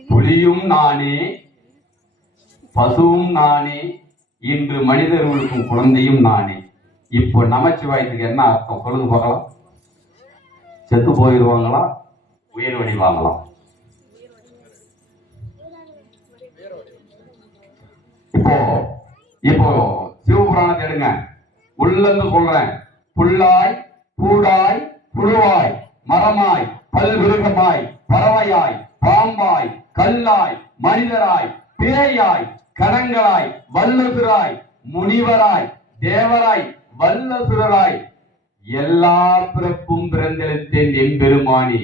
புலியும் நானே, பசுவும் நானே, இன்று மனிதர்களுக்கும் குழந்தையும் நானே. இப்போ நமச்சிவாயத்துக்கு என்ன அர்த்தம் சொல்லுங்க பார்க்கலாம். செத்து போயிடுவாங்களா? உயிர் வடிவாங்களா? இப்போ சிவபுராணத்தை எடுங்க. உள்ளன்னு சொல்றேன். புல்லாய், பூடாய், புழுவாய், மரமாய், பல்விருகமாய், பறவையாய், பாம்பாய், கல்லாய், மனிதராய், பேயாய், கணங்களாய், வல்லசுராய், முனிவராய், தேவராய், வல்லசுராய், எல்லா பிறப்பும் பிறந்தெழுத்தேன் என் பெருமானி.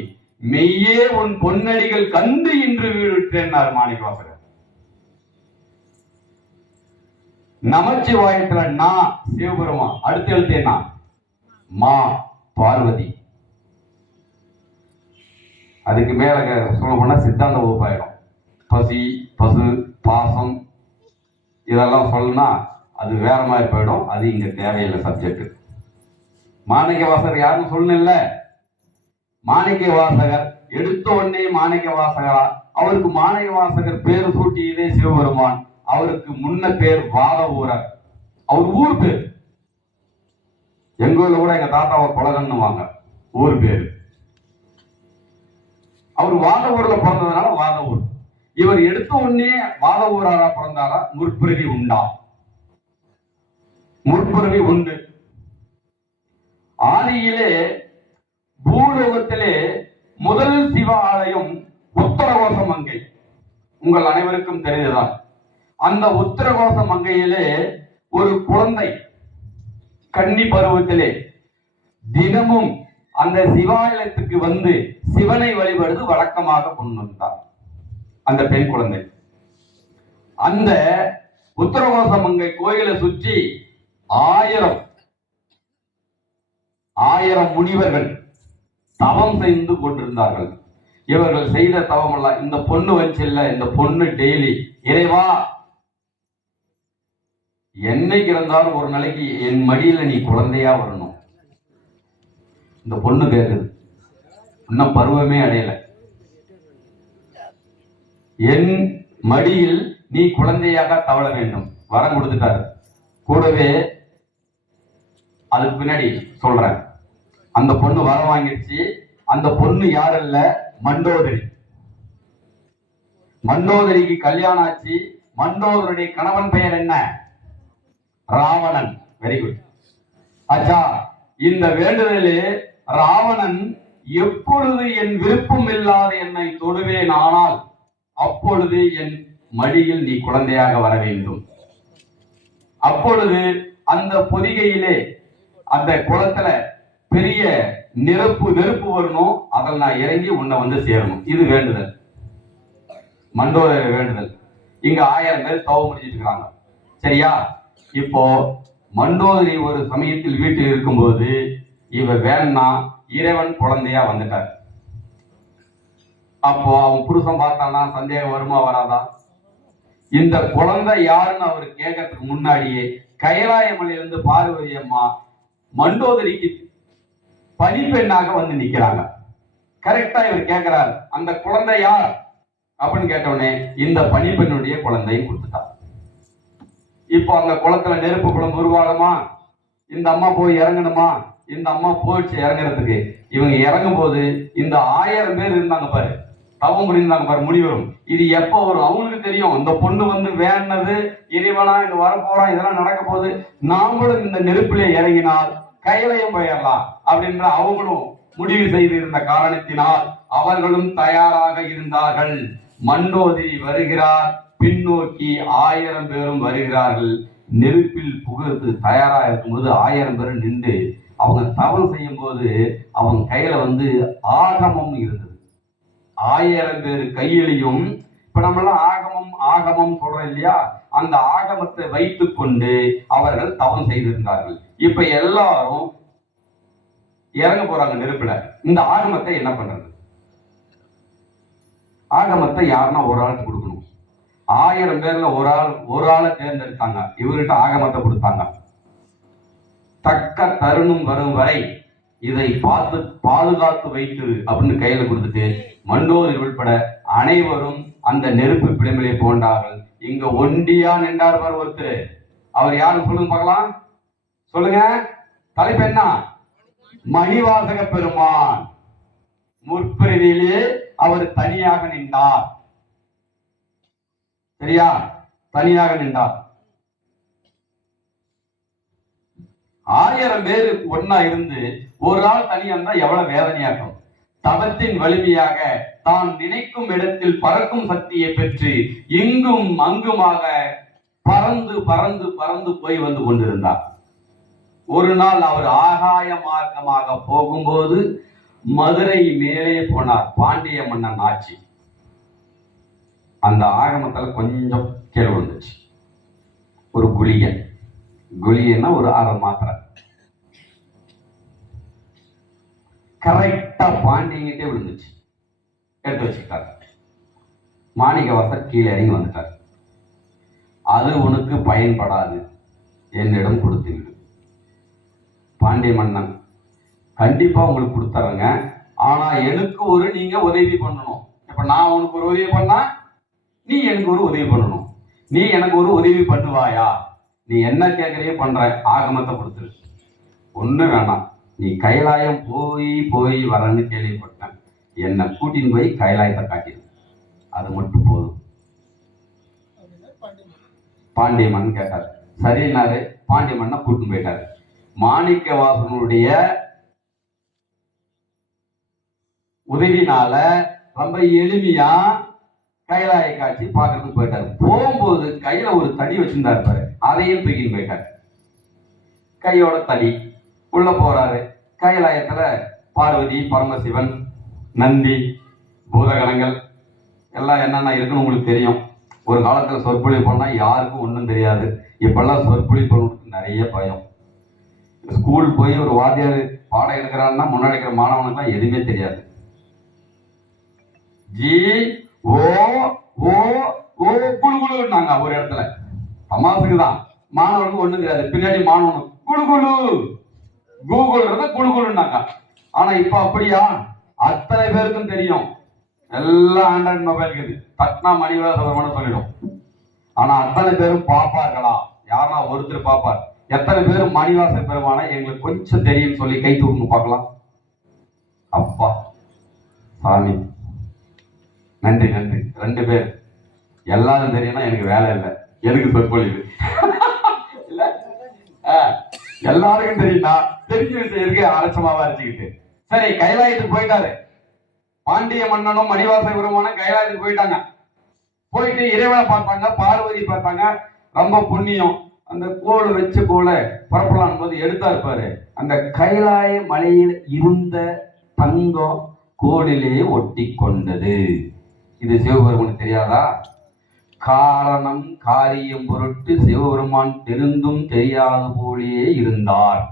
மெய்யே உன் பொன்னடிகள் கண்டு இன்று வீழ்விட்டேன் மாணிக்கவாசகர். நமச்சிவாயத்துல நான் சிவபெருமான், அடுத்த எழுத்து என்ன? மா பார்வதி. அதுக்கு மேல சொல்ல போனா சித்தாந்த வகுப்பாயிடும். பசி, பசு, பாசம் இதெல்லாம் சொல்லணும்னா அது வேற மாதிரி போயிடும். அது இங்க தேவையில்லை சப்ஜெக்ட். மாணிக்க வாசகர் யாருன்னு சொல்லணும்ல. மாணிக்க வாசகர் எடுத்த உடனே மாணிக்க வாசகரா? அவருக்கு மாணிக்க வாசகர் பேரு சூட்டியதே சிவபெருமான். அவருக்கு முன்ன பேர் வாத ஊரர். அவர் ஊர் பேர். எங்க ஊர்ல கூட எங்க தாத்தாவை கொலகன்னுவாங்க ஊர் பேரு. அவர் வாத ஊர்ல பிறந்ததுனால வாத ஊர். இவர் எடுத்த உடனே வாத ஊராரா பிறந்தாரா? முற்பிறவி உண்டா? முற்பிறவி உண்டு. ஆதியிலே பூலோகத்திலே முதல் சிவ ஆலயம் உத்தரகோச மங்கை. உங்கள் அனைவருக்கும் தெரிந்ததான். அந்த உத்தரகோச மங்கையிலே ஒரு குழந்தை கன்னி பருவத்திலே தினமும் அந்த சிவாலயத்துக்கு சிவனை வழிபடுவது வழக்கமாக கொண்டு வந்தார் அந்த பெண் குழந்தை. அந்த உத்தரகோச மங்கை கோயிலை சுற்றி 1000 முனிவர்கள் தவம் செய்து கொண்டிருந்தார்கள். இவர்கள் செய்த தவம் அல்ல. இந்த பொண்ணு வச்சில்ல, இந்த பொண்ணு டெய்லி இறைவா என்னைக்கு இருந்தாலும் ஒரு நாளைக்கு என் மடியில நீ குழந்தையா வரணும். இந்த பொண்ணு கேக்குது. இன்னும் பருவமே அடையல. என் மடியில் நீ குழந்தையாக தவழ வேண்டும். வரம் கொடுத்துட்டாரு. கூடவே அதுக்கு பின்னாடி சொல்றேன். அந்த பொண்ணு வரம் வாங்கிடுச்சு. அந்த பொண்ணு யாரல்ல, மண்டோதரி. மண்டோதரிக்கு கல்யாணம் ஆச்சு. மண்டோதரியுடைய கணவன் பெயர் என்ன? ராவணன். Very good. அச்சா, இந்த வேண்டுதலே ராவணன் எப்பொழுது என் விருப்பம் இல்லாத என்னை தொடுவேன் ஆனால் அப்பொழுது என் மடியில் நீ குழந்தையாக வர வேண்டும். அப்பொழுது அந்த பொதிகையிலே அந்த குளத்துல பெரிய நெருப்பு வரணும், அதில் நான் இறங்கி உன்னை வந்து சேரணும். இது வேண்டுதல், மண்டோதரி வேண்டுதல். இங்க 1000 பேர் தவம் முடிச்சிட்டு இருக்காங்க. சரியா? இப்போ மண்டோதரி ஒரு சமயத்தில் வீட்டில் இருக்கும்போது இவ வேணா இறைவன் குழந்தையா வந்துட்டார். அப்போ அவன் புருஷன் பார்த்தானா சந்தேகம் வருமா வராதா? இந்த குழந்தை யாருன்னு அவர் கேட்கறதுக்கு முன்னாடியே கைலாய மலையிலிருந்து பார்வதி அம்மா மண்டோதரிக்கு பணிப்பெண்ணாக வந்து நிக்கிறாங்க. கரெக்டா இவர் கேட்கிறார், அந்த குழந்தை யார் அப்படின்னு கேட்டவுடனே இந்த பணிப்பெண்ணுடைய குழந்தையை கொடுத்துட்டார். இப்போ அந்த குளத்துல நெருப்பு குளம் உருவாகுமா? இந்த அம்மா போய் இறங்கணுமா? இந்த அம்மா போயிடுச்சு இறங்குறதுக்கு. இவங்க இறங்கும் போது இந்த 1000 பேர் இருந்தாங்க பாரு, தவம் புரிந்தாங்க பாரு, முனிவரும். இது எப்ப வரும் அவங்களுக்கு தெரியும். இந்த பொண்ணு வந்து வேண்டது இறைவனா இங்க வரப்போறான், இதெல்லாம் நடக்க போகுது, நாமளும் இந்த நெருப்பிலே இறங்கினால் கையிலையும் போயிடலாம் அப்படின்ற அவங்களும் முடிவு செய்து இருந்த காரணத்தினால் அவர்களும் தயாராக இருந்தார்கள். மண்டோதரி வருகிறார், பின்னோக்கி 1000 பேரும் வருகிறார்கள். நெருப்பில் புகுத்து தயாரா இருக்கும்போது 1000 பேரும் நின்று அவங்க தவம் செய்யும் போது அவங்க கையில வந்து ஆகமம் இருந்தது. 1000 பேர் கையிலையும், இப்ப நம்மளாம் ஆகமம் ஆகமம் சொல்றோம் இல்லையா, அந்த ஆகமத்தை வைத்துக் கொண்டு அவர்கள் தவம் செய்திருந்தார்கள். இப்ப எல்லாரும் இறங்க போறாங்க நெருப்புல. இந்த ஆகமத்தை என்ன பண்றது? ஆகமத்தை யாருன்னா ஒரு ஆளுக்கு கொடுக்கணும். 1000 பேர்ல ஒரு ஆளை தேர்ந்தெடுத்தாங்க. இவர்கிட்ட ஆகமத்தை கொடுத்தாங்க. தக்க தருணம் வரும் வரை இதை பார்த்து பாதுகாத்து வைத்து அப்படின்னு கையில கொடுத்துட்டு மண்டோதரி உட்பட அனைவரும் அந்த நெருப்பு பிளம்பிலே போன்றார்கள். இங்க ஒண்டியா நின்றார் ஒருத்தர். அவர் யாரு சொல்லுங்க பார்க்கலாம், சொல்லுங்க. தலைப்பு என்ன? மணிவாசக பெருமான். முற்பிறவிலே அவர் தனியாக நின்றார். சரியா? தனியாக நின்றார். 1000 பேரு ஒன்னா இருந்து ஒரு ஆள் தனியா இருந்தா எவ்வளவு வேதனையாகும். தவத்தின் வலிமையாக தான் நினைக்கும் இடத்தில் பறக்கும் சக்தியை பெற்று இங்கும் அங்குமாக பறந்து பறந்து பறந்து போய் வந்து கொண்டிருந்தார். ஒரு நாள் அவர் ஆகாய மார்க்கமாக போகும்போது மதுரை மேலே போனார். பாண்டிய மன்னன் ஆட்சி. அந்த ஆகமத்துல கொஞ்சம் கீழே விழுந்துச்சு. ஒரு குளியன்னா ஒரு 1/2 மாத்திரை. கரெக்டா பாண்டியங்கிட்டே விழுந்துச்சு. எடுத்து வச்சுக்கிட்டார். மாணிக்கவாசர் கீழே இறங்கி வந்துட்டார். அது உனக்கு பயன்படாது, என்னிடம் கொடுத்து விடு. பாண்டிய மன்னன், கண்டிப்பா உங்களுக்கு கொடுத்துறங்க, ஆனா எனக்கு ஒரு நீங்க உதவி பண்ணணும். இப்ப நான் உனக்கு ஒரு உதவி பண்ணா நீ எனக்கு ஒரு உதவி பண்ணணும். நீ எனக்கு ஒரு உதவி பண்ணுவாயா? நீ என்ன கேட்கறியோ பண்ற, ஆகமத்தை கொடுத்துரு. ஒண்ணு வேணாம், நீ கைலாயம் போய் போய் வரன்னு கேள்விப்பட்டேன், என்னை கூட்டின்னு போய் கைலாயத்தை காட்டிடு, அது மட்டும் போதும். பாண்டிய மன்னன் கேட்டார். சரின்னாரு. பாண்டிய மன்னன் கூட்டின்னு போயிட்டாரு. மாணிக்கவாசனுடைய உதவினால ரொம்ப எளிமையா கைலாய காட்சி பார்க்கறதுக்கு போயிட்டாரு. போகும்போது கையில ஒரு தடி வச்சிருந்தாரு பாரு, அதையும் தூக்கின்னு போயிட்டாரு. கையோட தடி உள்ள போறாரு. கைலாயத்துல பார்வதி, பரமசிவன், நந்தி, பூதகணங்கள் எல்லாம் என்னென்ன இருக்குன்னு உங்களுக்கு தெரியும். ஒரு காலத்துல சொற்பொழிவு பண்ணா யாருக்கும் ஒன்றும் தெரியாது. இப்பெல்லாம் சொற்பொழிவு பண்ணுறதுக்கு நிறைய பயம். ஸ்கூல் போய் ஒரு வாத்தியார் பாடம் எடுக்கிறான்னா முன்னாடி இருக்கிற மாணவனுக்குலாம் எதுவுமே தெரியாது. ஜி ஓ ஓ ஓ குழு குழுன்னாங்க ஒரு இடத்துல. தமாசுக்கு தான். மாணவனுக்கு ஒண்ணும் தெரியாது. பின்னாடி மாணவனுக்கு குழு குழு கூகுள் குழு குழுன்னாங்க. ஆனா இப்ப அப்படியா? அத்தனை பேருக்கும் தெரியும். எல்லாம் ஆண்ட்ராய்டு மொபைல் இருக்குது. தட்னா மணிவாசகமான சொல்லிடும். ஆனா அத்தனை பேரும் பாப்பார்களா? யாரா ஒருத்தர் பாப்பார். எத்தனை பேரும் மணிவாசக பெருமான எங்களுக்கு கொஞ்சம் தெரியும் சொல்லி கை தூக்கணும் பார்க்கலாம். அப்பா சாமி, நன்றி நன்றி. 2 பேர். எல்லாரும் தெரியும்னா எனக்கு வேலை இல்லை, எனக்கு சொற்பொழிவு இல்ல. எல்லாருக்கும் தெரியும்னா தெரிஞ்ச விஷயத்துக்கு அலட்சமாவா அரைச்சுக்கிட்டு. சரி, கைலாயத்துக்கு போயிட்டாரு. பாண்டிய மன்னனும் மணிவாசக பெருமானும் கைலாயத்துக்கு போயிட்டாங்க. போயிட்டு இறைவனை பார்த்தாங்க, பார்வதி பார்த்தாங்க, ரொம்ப புண்ணியம். அந்த கோல் வச்சு கோலை புறப்படலாம் போது எடுத்தா இருப்பாரு. அந்த கைலாய மலையில் இருந்த தங்கம் கோலிலே ஒட்டி கொண்டது. இது சிவபெருமான் தெரியாதா? காரணம் காரியம் பொருட்டு சிவபெருமான் தெரிந்தும் தெரியாது போலே இருந்தார்.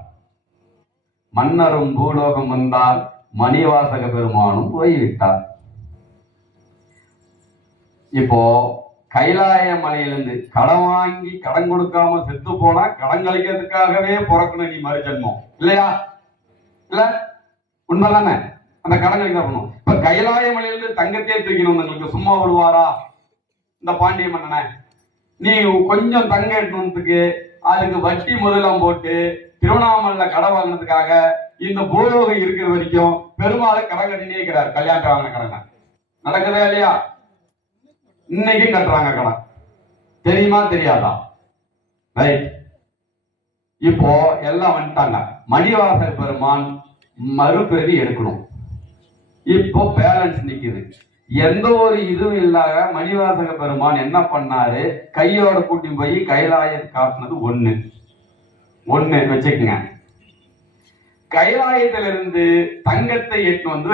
மன்னரும் பூலோகம் வந்தால் மணிவாசக பெருமானும் போய்விட்டார். இப்போ கைலாய மலையிலிருந்து கடன் வாங்கி கடன் கொடுக்காம செத்து போனா கடன் கழிக்கிறதுக்காகவே பிறக்கணும் நீ மறுஜன்மம், இல்லையா? இல்ல, உண்மைதானே? அந்த கடன் கழிக்க பண்ணணும். இப்ப கைலாய மலையிலிருந்து தங்கத்தையே தூக்கணும், உங்களுக்கு சும்மா விடுவாரா இந்த பாண்டிய மன்னனை? நீ கொஞ்சம் தங்க எட்டணுன்றதுக்கு அதுக்கு வட்டி முதலாம் போட்டு திருவண்ணாமலையில கடை வாங்கினதுக்காக இந்த பூலோகம் இருக்கிற வரைக்கும் பெருமாளை கடன் கட்டினே இருக்கிறார். கல்யாணம் வாங்கின கடன் நடக்குதா இல்லையா? இன்னைக்கும் கட்டுறாங்க கடன். தெரியுமா தெரியாதா? ரைட். இப்போ எல்லாம் வந்துட்டாங்க. மணிவாசக பெருமான் மறுபிறவி எடுக்கணும். இப்போ பேலன்ஸ் நிக்குது. எந்த ஒரு இதுவும் இல்லாத மணிவாசக பெருமான் என்ன பண்ணாரு? கையோட கூட்டி போய் கைலாயம் காட்டினது ஒண்ணு வச்சுக்கங்க. கைலாயத்திலிருந்து தங்கத்தை எட்டு வந்து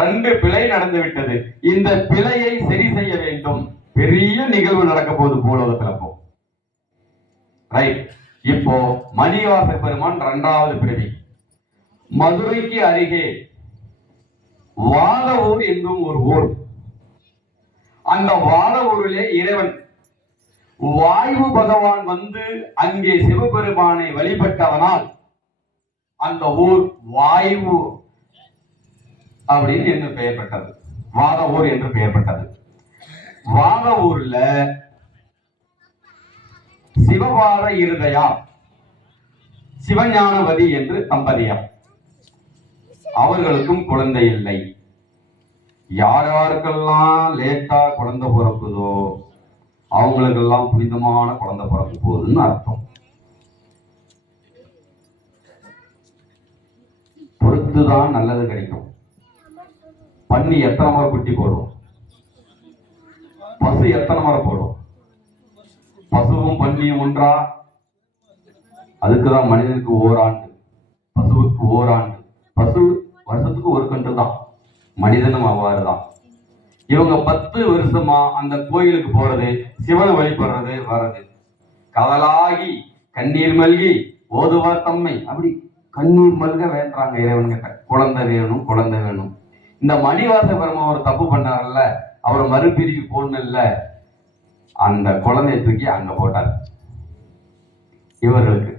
ரெண்டு பிழை நடந்து விட்டது. இந்த பிழையை சரி செய்ய வேண்டும். பெரிய நிகழ்வு நடக்க போகுது பூலோகத்துல. போ ரைட். இப்போ மணிவாசக பெருமான் 2வது பிறவி. மதுரைக்கு அருகே வாதவூர் என்றும் ஒரு ஊர். அந்த வாதவூரிலே இறைவன் வாயு பகவான் வந்து அங்கே சிவபெருமானை வழிபட்டவனால் அந்த ஊர் வாயு அப்படின்னு என்று பெயர் பெற்றது. வாதவூர் என்று பெயர் பெற்றது. வாதவூர்ல சிவபார இருதயா சிவஞானவதி என்று தம்பதியார். அவர்களுக்கும் குழந்தை இல்லை. யாருக்கெல்லாம் லேட்டா குழந்தை பிறக்குதோ அவங்களுக்கெல்லாம் புனிதமான குழந்தை பிறக்க போகுதுன்னு அர்த்தம். பொறுத்துதான் நல்லது கிடைக்கும். பன்னி எத்தனை முறை குட்டி போடும்? பசு எத்தனை முறை போடும்? பசுவும் பன்னியும் ஒன்றா? அதுக்குதான் மனிதனுக்கு ஓராண்டு, பசுவுக்கு ஓராண்டு. பசு வருஷத்துக்கு ஒரு கன்று தான், மனிதனும் அவ்வாறுதான். இவங்க 10 வருஷமா அந்த கோயிலுக்கு போறது, சிவனை வழிபடுறது, வர்றது, கதலாகி கண்ணீர் மல்கி ஓதுவார் தம்மை. அப்படி கண்ணீர் மல்க வேண்டாங்க இறைவன்கிட்ட. குழந்தை வேணும், குழந்தை வேணும். இந்த மணிவாசக பெருமான் ஒரு தப்பு பண்ணார்ல, அவர் மறுபிரிவு போடணும்ல, அந்த குழந்தையை தூக்கி அங்க போட்டார். இவர்களுக்கு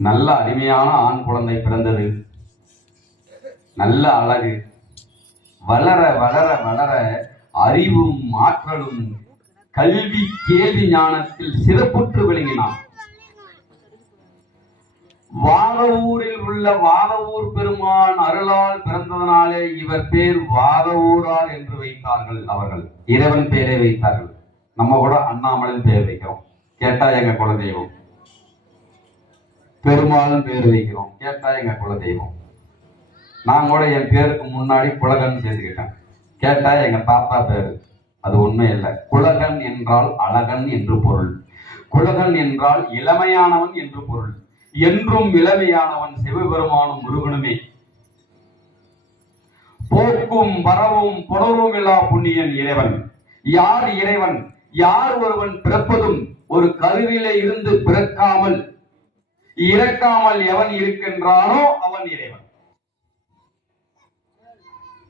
நல்ல அருமையான ஆண் குழந்தை பிறந்தது. நல்ல அழகு. வளர வளர வளர அறிவும் ஆற்றலும் கல்வி கேள்வி ஞானத்தில் சிறப்புற்று விளங்கினான். வாதவூரில் உள்ள வாதவூர் பெருமான் அருளால் பிறந்ததனாலே இவர் பேர் வாதவூரார் என்று வைத்தார்கள். அவர்கள் இறைவன் பேரை வைத்தார்கள். நம்ம கூட அண்ணாமலையின் பேர் வைக்கிறோம், கேட்டா எங்க குலதெய்வம். பெருமாளும் பேர் வைக்கிறோம், கேட்டா எங்க குலதெய்வம். நான் கூட என் பேருக்கு முன்னாடி குலகன் சேர்த்துக்கிட்டேன், கேட்டா எங்க தாத்தா பேரு. அது உண்மை இல்லை. குலகன் என்றால் அழகன் என்று பொருள். குலகன் என்றால் இளமையானவன் என்று பொருள். என்றும் இளமையானவன் சிவபெருமானும் முருகனுமே. போக்கும் வரவும் புணர்வும் இல்லா புண்ணியன் இறைவன். யார் இறைவன்? யார் ஒருவன் பிறப்பதும் ஒரு கருவிலே இருந்து பிறக்காமல் இறக்காமல் எவன் இருக்கின்றானோ அவன் இறைவன்.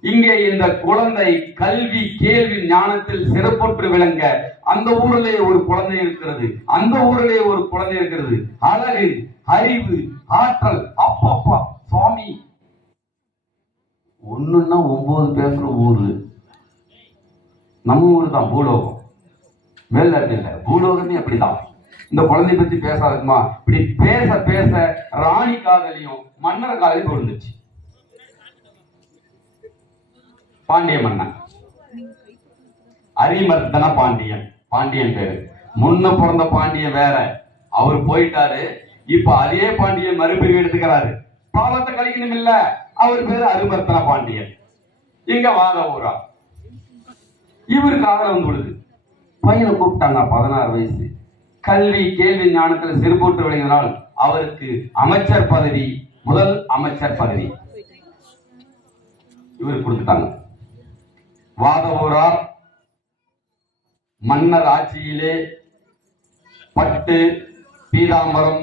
இங்கே இந்த குழந்தை கல்வி கேள்வி ஞானத்தில் சிறப்புற்று விளங்க அந்த ஊரிலே ஒரு குழந்தை இருக்கிறது. அந்த ஊரிலே ஒரு குழந்தை இருக்கிறது. அழகு, அறிவு, ஆற்றல். அப்பப்பா சுவாமி, ஒண்ணுன்னா 9 பேசுற ஊரு நம்ம ஊரு தான். பூலோகம் மேல்நாட்டு இல்ல, பூலோகமே அப்படிதான். இந்த குழந்தை பத்தி பேசாதுமா. இப்படி பேச பேச ராணி காதலியும் மன்னர் காதலியும் விழுந்துச்சு. பாண்டிய மன்னன் அரிமர்தன பாண்டியன். பாண்டியன் பேரு. முன்ன பிறந்த பாண்டியன் வேற, அவர் போயிட்டாரு. இப்ப அதே பாண்டியன் மறுபிரிவு எடுத்துக்கிறாரு. பாவத்தை கழிக்கணும் இல்ல, அவர் பேரு அரிமர்தன பாண்டியன். இங்க வாதவூரா. இவருக்கு காதல வந்து விடுது. பையனை கூப்பிட்டாங்க, 16 வயசு. கல்வி கேள்வி ஞானத்தில் சிறுபோட்டு விளைந்ததால் அவருக்கு அமைச்சர் பதவி, முதல் அமைச்சர் பதவி இவர் கொடுத்துட்டாங்க. வாதவூரார் மன்னர் ஆட்சியிலே பட்டு பீதாம்பரம்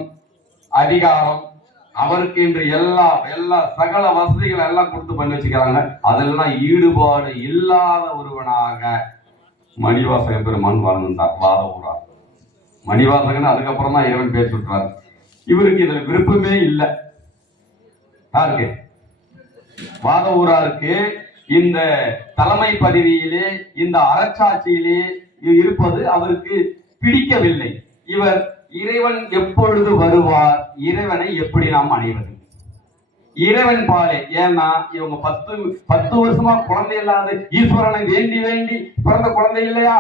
அதிகாரம் அவருக்கு என்று எல்லா சகல வசதிகள் எல்லாம் கொடுத்து பண்ணி வச்சுக்கிறாங்க. அதெல்லாம் ஈடுபாடு இல்லாத ஒருவனாக மணிவாசக பெருமான் வாழ்ந்தார். வாதவூரார் மணிவாசகன் அதுக்கப்புறம் தான் இறைவன் பேர் சொல்றார். இவருக்கு இதுல விருப்பமே இல்லை. யாருக்கு? வாதவூராருக்கு இந்த தலைமை பதவியிலே இந்த அரசாட்சியிலே இருப்பது அவருக்கு பிடிக்கவில்லை. இவர் இறைவன் எப்பொழுது வருவார், இறைவனை எப்படி நாம் அடைவது, இறைவன் பாலே. ஏன்னா இவங்க 10 வருஷமா குழந்தை இல்லாத ஈஸ்வரனை வேண்டி வேண்டி பிறந்த குழந்தை இல்லையா?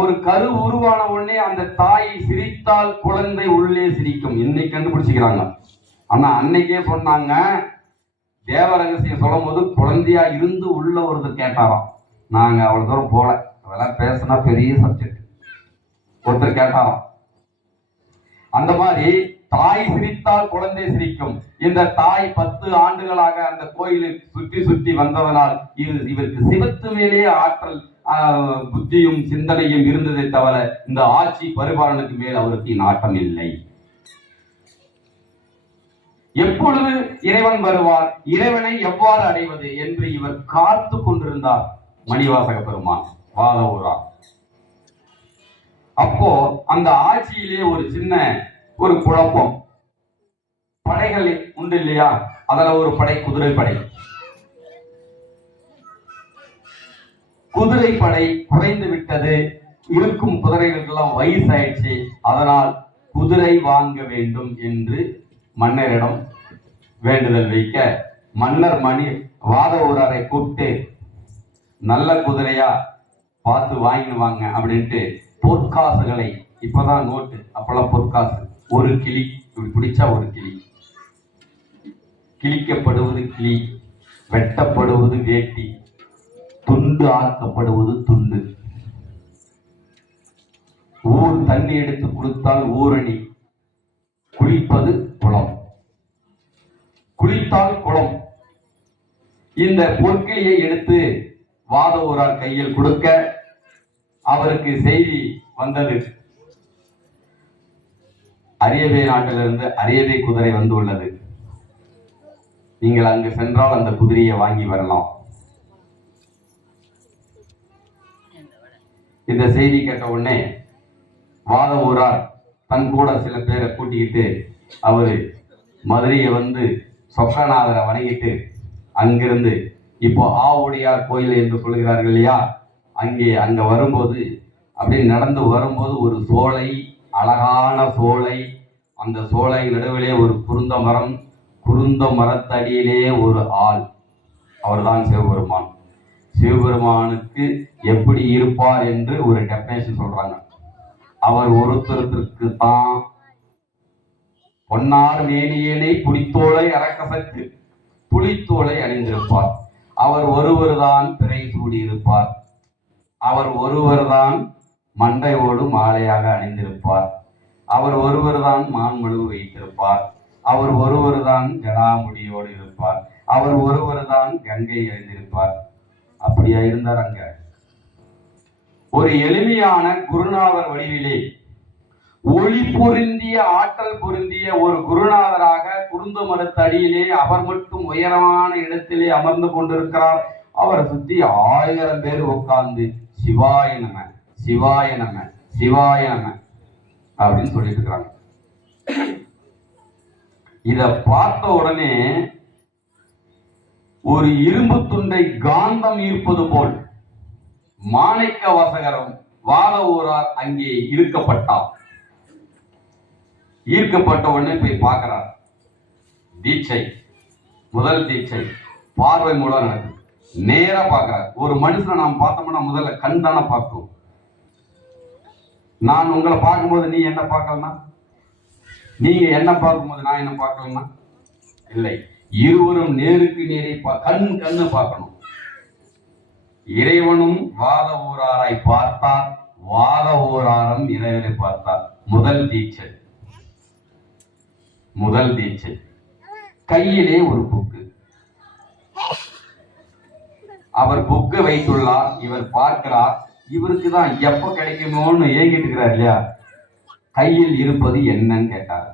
ஒரு கரு உருவான உடனே அந்த தாய் சிரித்தால் குழந்தை உள்ளே சிரிக்கும். இன்னைக்கு கண்டுபிடிச்சுக்கிறாங்க. ஆனா அன்னைக்கே சொன்னாங்க, தேவரகசியம் சொல்லும் போது குழந்தையா இருந்து உள்ள ஒருத்தர் கேட்டாராம். நாங்க அவ்வளவு தூரம் போல, அதெல்லாம் பேசினா பெரிய சப்ஜெக்ட். ஒருத்தர் கேட்டாராம். அந்த மாதிரி தாய் சிரித்தால் குழந்தை சிரிக்கும். இந்த தாய் 10 ஆண்டுகளாக அந்த கோயிலை சுற்றி சுற்றி வந்ததனால் இவருக்கு சிவத்து மேலே ஆற்றல் புத்தியும் சிந்தனையும் இருந்ததை தவிர இந்த ஆட்சி பரிபாலனுக்கு மேல் அவருக்கு நாட்டம் இல்லை. எப்பொழுது இறைவன் வருவார், இறைவனை எவ்வாறு அடைவது என்று இவர் காத்து கொண்டிருந்தார் மணிவாசக பெருமான் வாதவூரார். அப்போ அந்த ஆட்சியிலே ஒரு சின்ன ஒரு குழப்பம். படைகள் உண்டு இல்லையா? அதுல ஒரு படை குதிரைப்படை. குதிரைப்படை குறைந்து விட்டது. இருக்கும் குதிரைகளுக்கெல்லாம் வயசாயிடுச்சு. அதனால் குதிரை வாங்க வேண்டும் என்று மன்னரிடம் வேண்டுதல் வைக்க, மன்னர் வாதவூராரை கூப்பிட்டு நல்ல குதிரையா பார்த்து வாங்கிடுவாங்க அப்படின்ட்டு பொற்காசுகளை, இப்பதான் நோட்டு, அப்பெல்லாம் பொற்காசு, ஒரு கிளி இப்படி பிடிச்சா ஒரு கிளி, கிழிக்கப்படுவது கிளி, வெட்டப்படுவது வேட்டி, துண்டு ஆக்கப்படுவது துண்டு, ஊர் தண்ணி எடுத்து கொடுத்தால் ஊரணி, குளிப்பது குளம், குளித்தால் குளம். இந்த பொற்கிளியை எடுத்து வாதவூரார் கையில் கொடுக்க அவருக்கு செய்தி வந்தது. அரியவே நாட்டிலிருந்து அரியவே குதிரை வந்து உள்ளது. நீங்கள் அங்கு சென்றால் அந்த குதிரையை வாங்கி வரலாம். இந்த செய்தி கேட்ட உடனே வாதவூரார் தன் கூட சில பேரை கூட்டிக்கிட்டு அவரு மதுரையை வந்து சொக்கநாதரை வணங்கிட்டு அங்கிருந்து இப்போ ஆவுடையார் கோயில் என்று சொல்கிறார்கள் இல்லையா, அங்க வரும்போது அப்படி நடந்து வரும்போது ஒரு சோலை, அழகான சோலை. அந்த சோலை நடுவிலே ஒரு குருந்த மரம், குருந்த மரத்தடியிலே ஒரு ஆள். அவர்தான் சிவபெருமான். சிவபெருமானுக்கு எப்படி இருப்பார் என்று ஒரு டெபினேஷன் சொல்றாங்க. அவர் ஒருத்தருக்கு தான் பொன்னார் மேனியனை புலித்தோலை அரக்கசத்து புலித்தோலை அணிந்திருப்பார். அவர் ஒருவர் தான் பிறை சூடி இருப்பார். அவர் ஒருவர் தான் மண்டையோடு மாலையாக அணிந்திருப்பார். அவர் ஒருவர் தான் மான்மழுவு வைத்திருப்பார். அவர் ஒருவர் தான் ஜடாமுடியோடு இருப்பார். அவர் ஒருவர் தான் கங்கை அணிந்திருப்பார். அப்படியா இருந்தார் அங்க? ஒரு எளிமையான குருநாதர் வடிவிலே ஒளி பொருந்திய ஆற்றல் பொருந்திய ஒரு குருநாதராக குருந்த மரத்தடியிலே அவர் மட்டும் உயரமான இடத்திலே அமர்ந்து கொண்டிருக்கிறார். அவரை சுத்தி 1000 பேர் உட்கார்ந்து சிவாய நம சிவாய நம சிவாய நம அப்படின்னு சொல்லிட்டு இருக்கிறாங்க. இத பார்த்த உடனே ஒரு இரும்பு துண்டை காந்தம் ஈர்ப்பது போல் மாணிக்க வாசகரும் வாதவூரார் அங்கே இழுக்கப்பட்டார். ஈர்க்கப்பட்ட உடனே போய் பார்க்கிறார். தீட்சை, முதல் தீட்சை பார்வை மூலம் நடக்குது. நேரா பார்க்கிறார். ஒரு மனுஷனை நாம் பார்த்தோம்னா முதல்ல கண் தானே பார்க்கும். நான் உங்களை பார்க்கும்போது நீ என்ன பார்க்கலன்னா, நீங்க என்ன பார்க்கும்போது நான் என்ன பார்க்கலன்னா இல்லை. இருவரும் நேருக்கு நேரே கண்ணு பார்க்கணும். இறைவனும் வாத ஊராரை பார்த்தார், வாத ஊராரும் இறைவனை பார்த்தார். முதல் தீட்சை. முதல் தீட்சை. கையிலே ஒரு புக்கு. அவர் புக்கை வைத்துள்ளார். இவர் பார்க்கிறார். இவருக்கு தான் எப்ப கிடைக்குமோன்னு ஏங்கிட்டு இருக்கிறார் இல்லையா? கையில் இருப்பது என்னன்னு கேட்டார்.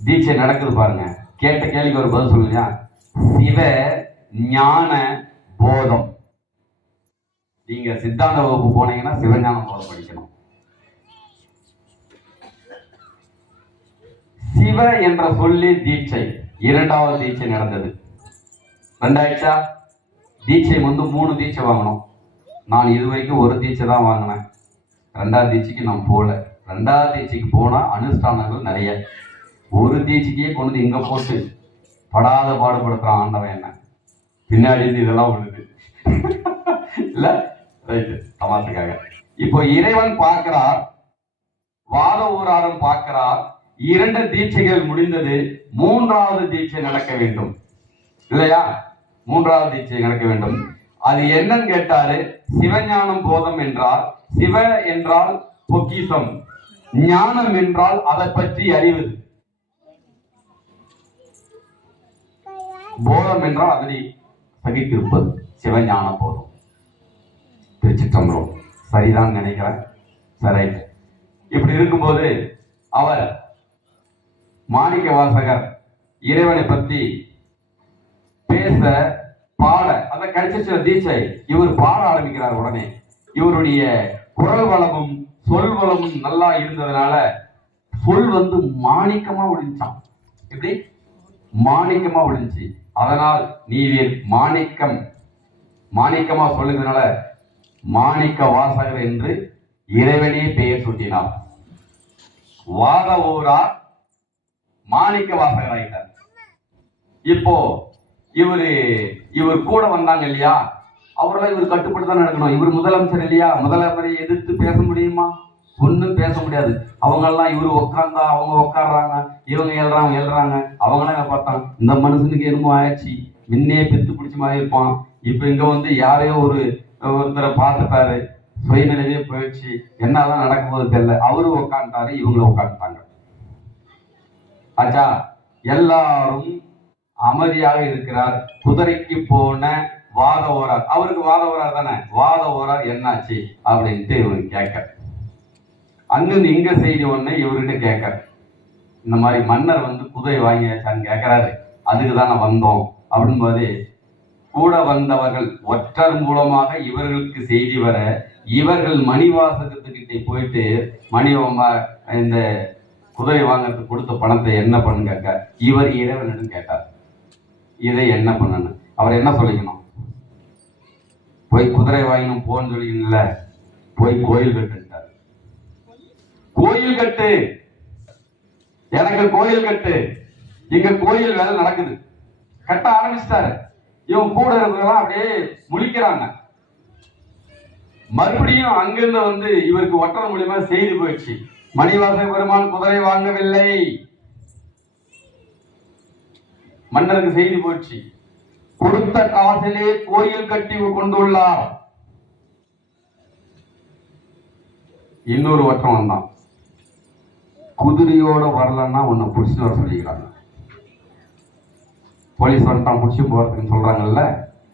தீட்சை நடக்குது பாருங்க. கேட்ட கேள்விக்கு ஒரு பதில் சொல்லுங்க. சிவ ஞான போதம். நீங்க சித்தாந்த வகுப்பு போனீங்கன்னா சிவஞான போதம் படிக்கணும். சிவ என்ற சொல்லி தீட்சை. இரண்டாவது தீட்சை நடந்தது. ரெண்டாயிடுச்சா? தீட்சை வந்து 3 தீட்சை வாங்கணும். நான் இதுவரைக்கும் ஒரு தீட்சை தான் வாங்கினேன். ரெண்டாவது தீட்சைக்கு நான் போகல. ரெண்டாவது தீட்சைக்கு போனா அனுஷ்டானங்கள் நிறைய. ஒரு தீட்சைக்கே கொண்டு இங்க போட்டு படாத பாடுபடுத்துறான் ஆண்டவன். என்ன பின்னாடி இருந்து இதெல்லாம் விழுது இல்ல? ரைட்டு, தமாசுக்காக. இப்போ இறைவன் பார்க்கிறார், வாத ஊராரும் பார்க்கிறார். 2 தீட்சைகள் முடிந்தது. 3வது தீட்சை நடக்க வேண்டும் இல்லையா? 3வது தீட்சை நடக்க வேண்டும். அது என்னன்னு கேட்டாரு. சிவஞானம் போதம் என்றால், சிவ என்றால் பொக்கிசம், ஞானம் என்றால் அதை பற்றி அறிவது, போதம் என்றால் அதனை சகித்திருப்பது. சிவஞான போதம். திருச்சிற்றம்பலம். சரிதான் நினைக்கிறேன். சரி. இப்படி இருக்கும்போது அவர் மாணிக்க வாசகர் இறைவனை பற்றி பேச பாட அதை கிடைச்சிருச்ச தீட்சை. இவர் பாட ஆரம்பிக்கிறார். உடனே இவருடைய குரல் வளமும் சொல் வளமும் நல்லா இருந்ததுனால சொல் வந்து மாணிக்கமா ஒழிஞ்சான். எப்படி? மாணிக்கமா ஒழிஞ்சு. அதனால் நீர் மாணிக்கம், மாணிக்கமா சொல்லுறதுனால மாணிக்க வாசகர் என்று இறைவனே பெயர் சூட்டினார். வாத ஊரார் மாணிக்க வாசகர் ஆயிட்டார். இப்போ இவர் கூட வந்தாங்க இல்லையா? அவரெல்லாம் இவர் கட்டுப்பட்டு தான் நடக்கணும். இவர் முதலமைச்சர் இல்லையா? முதலமைச்சரை எதிர்த்து பேச முடியுமா? ஒன்னும் பேச முடியாது. அவங்க எல்லாம் இவரு உட்கார்ந்தா அவங்க உட்காடுறாங்க, இவங்க எழுறாங்க. அவங்களாம் பார்த்தாங்க, இந்த மனுஷனுக்கு என்னமோ ஆயிடுச்சு, முன்னே பித்து பிடிச்ச மாதிரி இருப்பான். இப்ப இங்க வந்து யாரையோ ஒருத்தரை பார்த்துட்டாரு, சுயநிலையே போயிடுச்சு, என்னதான் நடக்கும் போது தெரியல. அவரு உட்காந்துட்டாரு, இவங்களும் உட்காந்துட்டாங்க. ஆச்சா, எல்லாரும் அமைதியாக இருக்கிறார். குதிரைக்கு போன வாத ஓரார், அவருக்கு வாத ஓரார் தானே, வாத ஓரார் என்னாச்சு அப்படின்ட்டு இவருக்கு கேட்க, அங்கிருந்து இங்க செய்தி ஒண்ணு இவர்கிட்ட கேட்க, இந்த மாதிரி மன்னர் வந்து குதிரை வாங்கியாச்சான்னு கேட்கிறாரு. அதுக்கு தானே வந்தோம் அப்படின்னு போது, கூட வந்தவர்கள் ஒற்றர் மூலமாக இவர்களுக்கு செய்தி வர, இவர்கள் மணிவாசகத்துக்கிட்ட போயிட்டு இந்த குதிரை வாங்கறதுக்கு கொடுத்த பணத்தை என்ன பண்ணு கேட்க, இவர் இறைவனிடம் கேட்டார், இதை என்ன பண்ணணும். அவர் என்ன சொல்லிக்கணும்? போய் குதிரை வாங்கணும் போன்னு சொல்லிக்கணும்ல, போய் கோயில் கட்டுட்டார். கோயில் கட்டு, எனக்கு கோயில் கட்டு. இங்க கோயில் வேலை நடக்குது, கட்ட ஆரம்பிச்சிட்டாரு. இவங்க கூட இருக்கிறவங்க அப்படியே முழிக்கிறாங்க. மறுபடியும் அங்கிருந்து வந்து இவருக்கு ஒற்றர் மூலியமா செய்தி போயிடுச்சு, மணிவாசக பெருமான் குதிரை வாங்கவில்லை. மன்னருக்கு செய்தி போயிடுச்சு, கொடுத்த காசிலே கோயில் கட்டி கொண்டுள்ளார். இன்னொரு ஒற்றம் வந்தான், குதிரையோட வரலன்னா உன்னை புடிச்சுன்னு வர சொல்லிக்கிறாங்க. போலீஸ் வந்துட்டான் புடிச்சு போறதுன்னு சொல்றாங்கல்ல,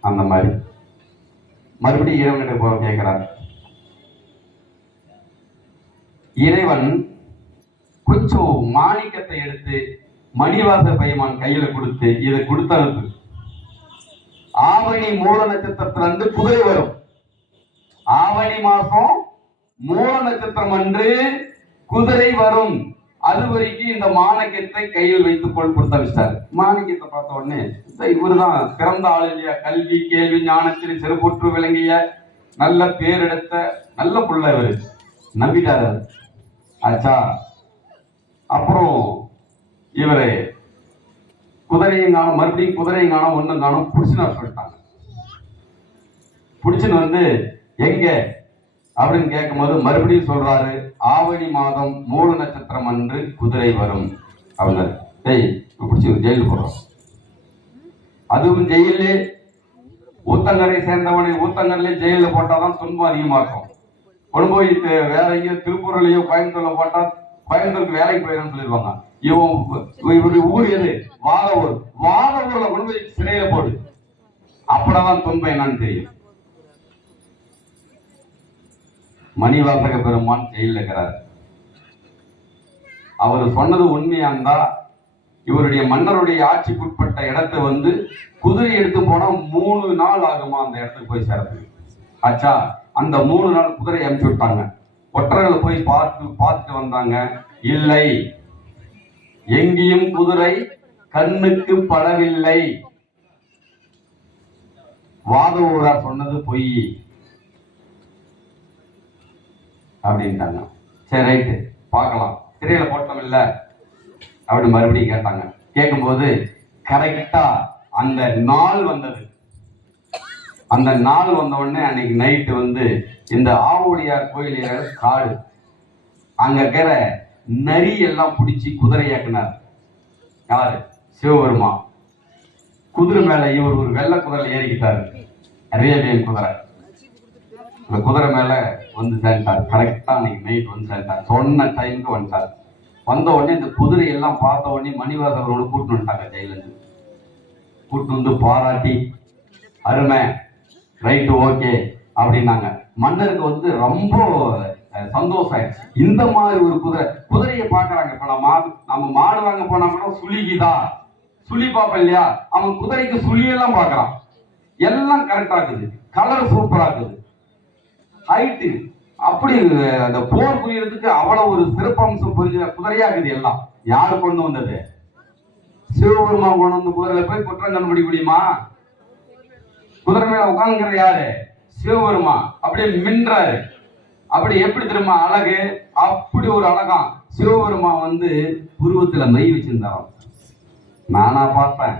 அந்த மாதிரி. மறுபடியும் இறைவன்கிட்ட போக கேட்கிறார். இறைவன் கொஞ்சம் மாணிக்கத்தை எடுத்து மணிவாச பெருமான் கையில கொடுத்து, இதை கொடுத்து அனுப்பு. ஆவணி மூல நட்சத்திரத்திலிருந்து குதிரை வரும். ஆவணி மாசம் மூல நட்சத்திரம் அன்று குதிரை வரும். அது வரைக்கும் இந்த மாணிக்கத்தை கையில் வைத்துக் கொள் கொடுத்து அனுப்பிச்சார். மாணிக்கத்தை பார்த்த உடனே இவருதான் பிறந்த ஆள் இல்லையா, கல்வி கேள்வி ஞானத்தில் சிறப்புற்று விளங்கிய நல்ல பேர் எடுத்த நல்ல புள்ள, இவரு நம்பிட்டாரு. ஆச்சா, அப்புறம் இவரு குதிரையும் காணும், மறுபடியும் குதிரையும் காணும், ஒன்னும் காணும், புடிச்சுன்னு சொல்லிட்டாங்க. புடிச்சுன்னு வந்து எங்க அப்படின்னு கேட்கும் போது மறுபடியும் சொல்றாரு, ஆவணி மாதம் மூல நட்சத்திரம் அன்று குதிரை வரும் அப்படின்னாரு. டேய் பிடிச்சி ஜெயிலுக்கு போடுறோம். அதுவும் ஜெயிலே ஊத்தங்கரை சேர்ந்தவனை ஊத்தங்கரையிலே ஜெயில போட்டாதான் துன்பம் அதிகமா இருக்கும். கொண்டு போய் வேற எங்கேயோ திருப்பூர்லயோ கோயம்புத்தூர்ல போட்டா கோயம்புத்தூருக்கு வேலைக்கு போயிடும் சொல்லிடுவாங்க. இவருடைய ஊர் எது? வாதவூர். வாதவூர்ல கொண்டு போய் சிறையில போடு, அப்பதான் துன்பம் என்னன்னு தெரியும். மணிவாசக பெருமான் ஜெயில இருக்கிறார். அவர் சொன்னது உண்மையாந்தா இவருடைய மன்னருடைய ஆட்சிக்குட்பட்ட இடத்தை குதிரை எடுத்து போனா 3 நாள் ஆகுமா அந்த இடத்துக்கு போய் சேர்றதுக்கு. ஆச்சா, அந்த 3 நாள் குதிரை அனுப்பிச்சு விட்டாங்க. ஒற்றர்களை போய் பார்த்துட்டு வந்தாங்க. இல்லை, எங்கேயும் குதிரை கண்ணுக்கு படவில்லை. வாதவூரார் சொன்னது பொய் அப்படின்ட்டாங்க. சரி, ரைட்டு, பார்க்கலாம், சிறையில போட்டோம் இல்ல அப்படின்னு மறுபடியும் கேட்டாங்க. கேட்கும்போது கரெக்டா அந்த நாள் வந்தது. அந்த நாள் வந்த உடனே அன்னைக்கு நைட்டு இந்த ஆவுடையார் கோயில் காடு, அங்க இருக்கிற நரி எல்லாம் பிடிச்சி குதிரை இயக்குனார். யாரு? சிவபெருமா. குதிரை மேல இவர் ஒரு வெள்ளை குதிரை ஏறிக்கிட்டாரு, அரேபியன் குதிரை. அந்த குதிரை மேல சேர்ந்தார். கரெக்டா அன்னைக்கு நைட் சேர்ந்தார். சொன்ன டைமுக்கு வந்துட்டார். வந்த உடனே இந்த குதிரை எல்லாம் பார்த்த உடனே மணிவாசகரோடு கூட்டு வந்துட்டாங்க. ஜெயிலிருந்து கூட்டு பாராட்டி, அருமை, ரைட்டு, ஓகே அப்படின்னாங்க. மன்னருக்கு ரொம்ப சந்தோஷம் ஆயிடுச்சு. இந்த மாதிரி ஒரு குதிரையை பாக்குறாங்க. இப்ப நம்ம மாடு வாங்க போனா கூட சுழிக்குதா, சுழி பார்ப்போம் இல்லையா? அவன் குதிரைக்கு சுழியெல்லாம் பாக்குறான். எல்லாம் கரெக்டா இருக்குது, கலர் சூப்பரா இருக்குது, ஹைட்டு அப்படி. அந்த போர் புரியறதுக்கு அவ்வளவு ஒரு சிறப்பம்சம் புரிஞ்ச குதிரையா இருக்குது. எல்லாம் யாரு கொண்டு வந்தது? சிவபெருமா கொண்டு வந்து குதிரையில போய் குற்றம் கண்டுபிடிக்க முடியுமா? குதிரை மேல உட்கார்ந்துக்கிற யாரு? சிவபெருமா. அப்படியே மின்றாரு. அப்படி எப்படி திரும்ப அழகு, அப்படி ஒரு அழகாம். சிவபெருமா உருவத்துல மை வச்சிருந்தாராம். நானா பார்த்தேன்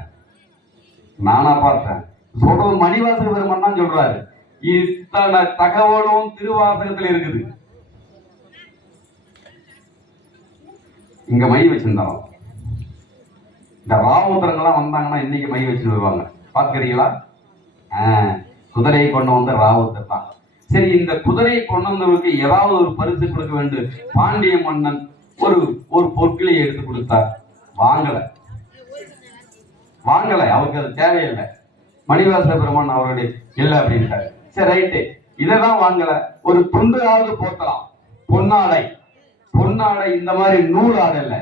சொல்றது மணிவாசக பெருமான் தான் சொல்றாரு. இத்தனை தகவலும் திருவாசகத்தில் இருக்குது. இங்க மை வச்சிருந்தாராம். இந்த ராவுத்தரங்கெல்லாம் வந்தாங்கன்னா இன்னைக்கு மை வச்சு வருவாங்க, பாத்துக்கிறீங்களா? குதிரையை கொண்டு வந்த ராவுத்தர் தான். சரி, இந்த குதிரையை கொண்டு வந்தவருக்கு ஏதாவது ஒரு பரிசு கொடுக்க வேண்டும். பாண்டிய மன்னன் ஒரு பொற்களை எடுத்து கொடுத்தார். வாங்கல, அவருக்கு அது தேவையில்லை. மணிவாசக பெருமான் அவருடைய இல்லை அப்படின்ட்டாரு. சரி, ரைட்டு, இதான் வாங்கல. ஒரு துண்டாவது போத்தலாம். பொன்னாடை இந்த மாதிரி நூல் ஆடை இல்ல,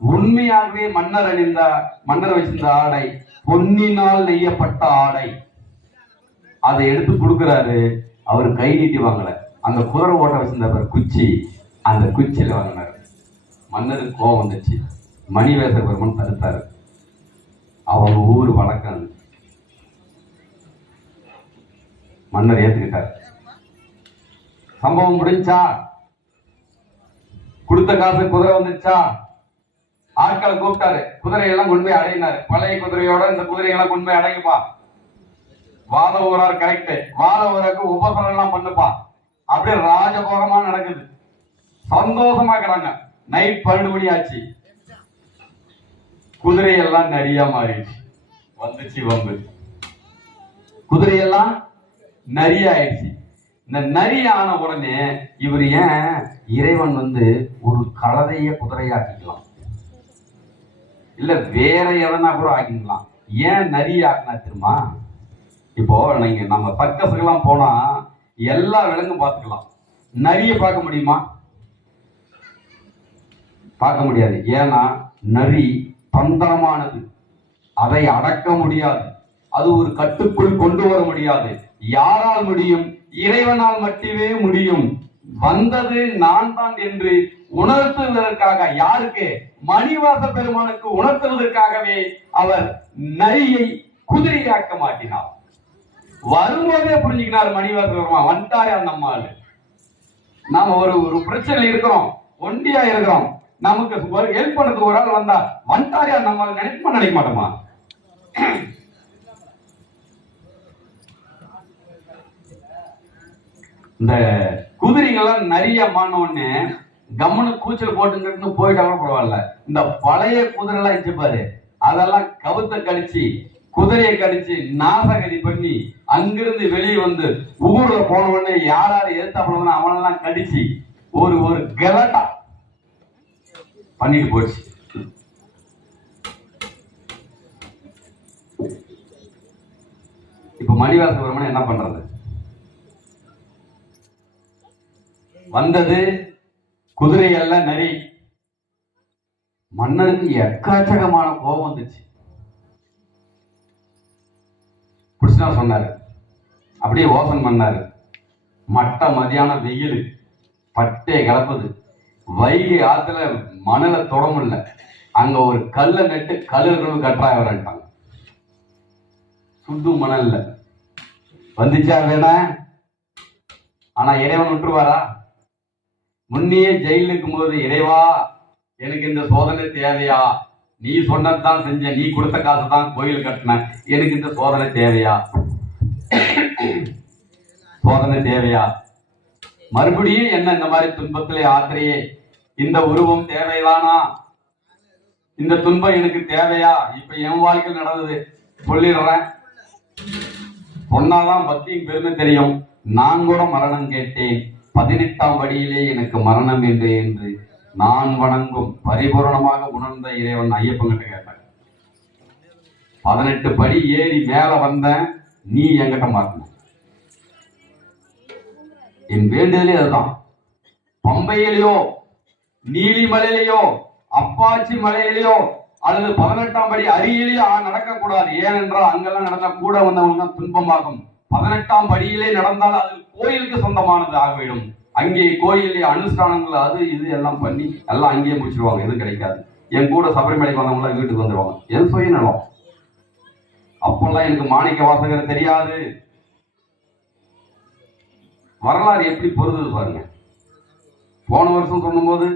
உண்மையாகவே மன்னர் வச்சிருந்த ஆடை, பொன்னினால் நெய்யப்பட்ட ஆடை. அதை எடுத்து கொடுக்கிறாரு. அவர் கை நீட்டி வாங்கல. அந்த குதிரை ஓட்ட வச்சிருந்த குச்சி, அந்த குச்சியில வாங்கினாரு. மன்னருக்கு கோபம் வந்துச்சு. மணிவாசக பெருமான் தடுத்தாரு. அவங்க ஊர் வழக்கம். மன்னர் ஏத்துக்கிட்டார். சம்பவம் முடிஞ்சா, கொடுத்த காசு குதிரை வந்துச்சா, ஆட்களை கூப்பிட்டாரு. குதிரையெல்லாம் கொண்டு போய் அடையினாரு. பழைய குதிரையோட இந்த குதிரையெல்லாம் கொண்டு போய் அடையுப்பா. வாதவூரார் கரெக்ட். வாதவூருக்கு உபசரம் எல்லாம் பண்ணுப்பா. அப்படியே ராஜபோகமா நடக்குது. சந்தோஷமா இருக்கிறாங்க. நைட் 12 மணி ஆச்சு. குதிரையெல்லாம் நரியா மாறிடுச்சு. வந்துச்சு குதிரையெல்லாம் நரி ஆயிடுச்சு. இந்த நரி ஆன உடனே இவர் ஏன் இறைவன் ஒரு கழுதைய குதிரையாக்கிக்கலாம், இல்ல வேற எதனா கூட ஆக்கிக்கலாம். ஏன் நரி ஆக்கினா தெரியுமா? இப்போ நீங்க நம்ம சர்க்கஸுக்கெல்லாம் போனா எல்லா விலங்கும் பார்த்துக்கலாம். நரியை பார்க்க முடியுமா? பார்க்க முடியாது. ஏன்னா நரி தந்திரமானது, அதை அடக்க முடியாது, அது ஒரு கட்டுக்குள் கொண்டு வர முடியாது. யாரால் முடியும்? இறைவனால் மட்டுமே முடியும். வந்தது நான் தான் என்று உணர்த்துவதற்காக, யாருக்கு? மணிவாச பெருமானுக்கு உணர்த்துவதற்காகவே அவர் நரியை குதிரையாக்க மாட்டினார். வரும்போதே புரிஞ்சுக்கினார் மணிவாச பெருமான். வந்துட்டாரே அந்த அம்மாள். நாம ஒரு பிரச்சனை இருக்கிறோம், ஒண்டியா இருக்கிறோம், நமக்கு ஹெல்ப் பண்றதுக்கு ஒரு ஆள் வந்தா வந்துட்டாரே அந்த அம்மாள் நினைக்க மாட்டோமா? இந்த குதிரைங்கெல்லாம் நிறைய மானோன்னு கம்மனு கூச்சல் போட்டுக்கிட்டு போயிட்டாலும் பரவாயில்ல. இந்த பழைய குதிரை எல்லாம் வச்சு பாரு, அதெல்லாம் கவுத்த கழிச்சு குதிரையை கடிச்சு நாசகதி பண்ணி அங்கிருந்து வெளியே வந்து ஊர்ல போன உடனே யார் எதிர்த்தாப்புல அவனெல்லாம் கடிச்சு ஒரு ஒரு கலட்டா பண்ணிட்டு போச்சு. இப்ப மணிவாச பெருமான் என்ன பண்றது? வந்தது குதிரை எல்லாம் நரி. மன்னருக்கு எக்காச்சகமான கோபம் வந்துச்சு. புடிச்சுனா சொன்னாரு, அப்படியே ஓசன் பண்ணாரு. மட்ட மதியான வெயில் பட்டே கலப்புது. வைகை ஆத்துல மணல தொட முடியல. அங்க ஒரு கல்லை நட்டு கல்லூர்கள் கட்டுறாங்க வரட்டாங்க. சுத்து மணல்ல வந்துச்சா வேணா? ஆனா இறைவன் விட்டுருவாரா? முன்னையே ஜெயில இருக்கும் போது, இறைவா எனக்கு இந்த சோதனை தேவையா? நீ சொன்னதுதான் செஞ்ச, நீ கொடுத்த காசு தான் கோயில் கட்டின, எனக்கு இந்த சோதனை தேவையா? சோதனை தேவையா? மறுபடியும் என்ன இந்த மாதிரி துன்பத்திலே ஆத்திரையே, இந்த உருவம் தேவைதானா? இந்த துன்பம் எனக்கு தேவையா? இப்ப என் வாழ்க்கையில் நடந்தது சொல்லிடுறேன். சொன்னாதான் பக்தியின் பெருமை தெரியும். நான் கூட மரணம் கேட்டேன், 18ஆம் படியிலே எனக்கு மரணம் என்று நான் வணங்கும் பரிபூரணமாக உணர்ந்த இறைவன் ஐயப்பன் கிட்ட கேட்டான். 18 படி ஏறி மேல வந்தேன், நீ என்கிட்ட மாறின. என் வேண்டுதலே அதுதான். பம்பையிலேயோ நீலிமலையிலேயோ அப்பாச்சி மலையிலேயோ அல்லது 18ஆம் படி அருகிலேயோ நடக்கக்கூடாது. ஏனென்றால் அங்கெல்லாம் நடந்தா கூட வந்தவங்க துன்பமாகும். 18ஆம் படியிலே நடந்தால் அது கோயிலுக்கு சொந்தமானது ஆகிவிடும். அங்கே கோயிலே அனுஷ்டானங்கள் அது இது எல்லாம் பண்ணி எல்லாம் அங்கேயே முடிச்சிருவாங்க. எதுவும் கிடைக்காது. என் கூட சபரிமலைக்கு வந்தவங்களாம் வீட்டுக்கு வந்துடுவாங்க. என் சுயநலம். அப்பெல்லாம் எனக்கு மாணிக்க வாசகர் தெரியாது. வரலாறு எப்படி பொருந்தது பாருங்க. போன வருஷம் சொல்லும் போது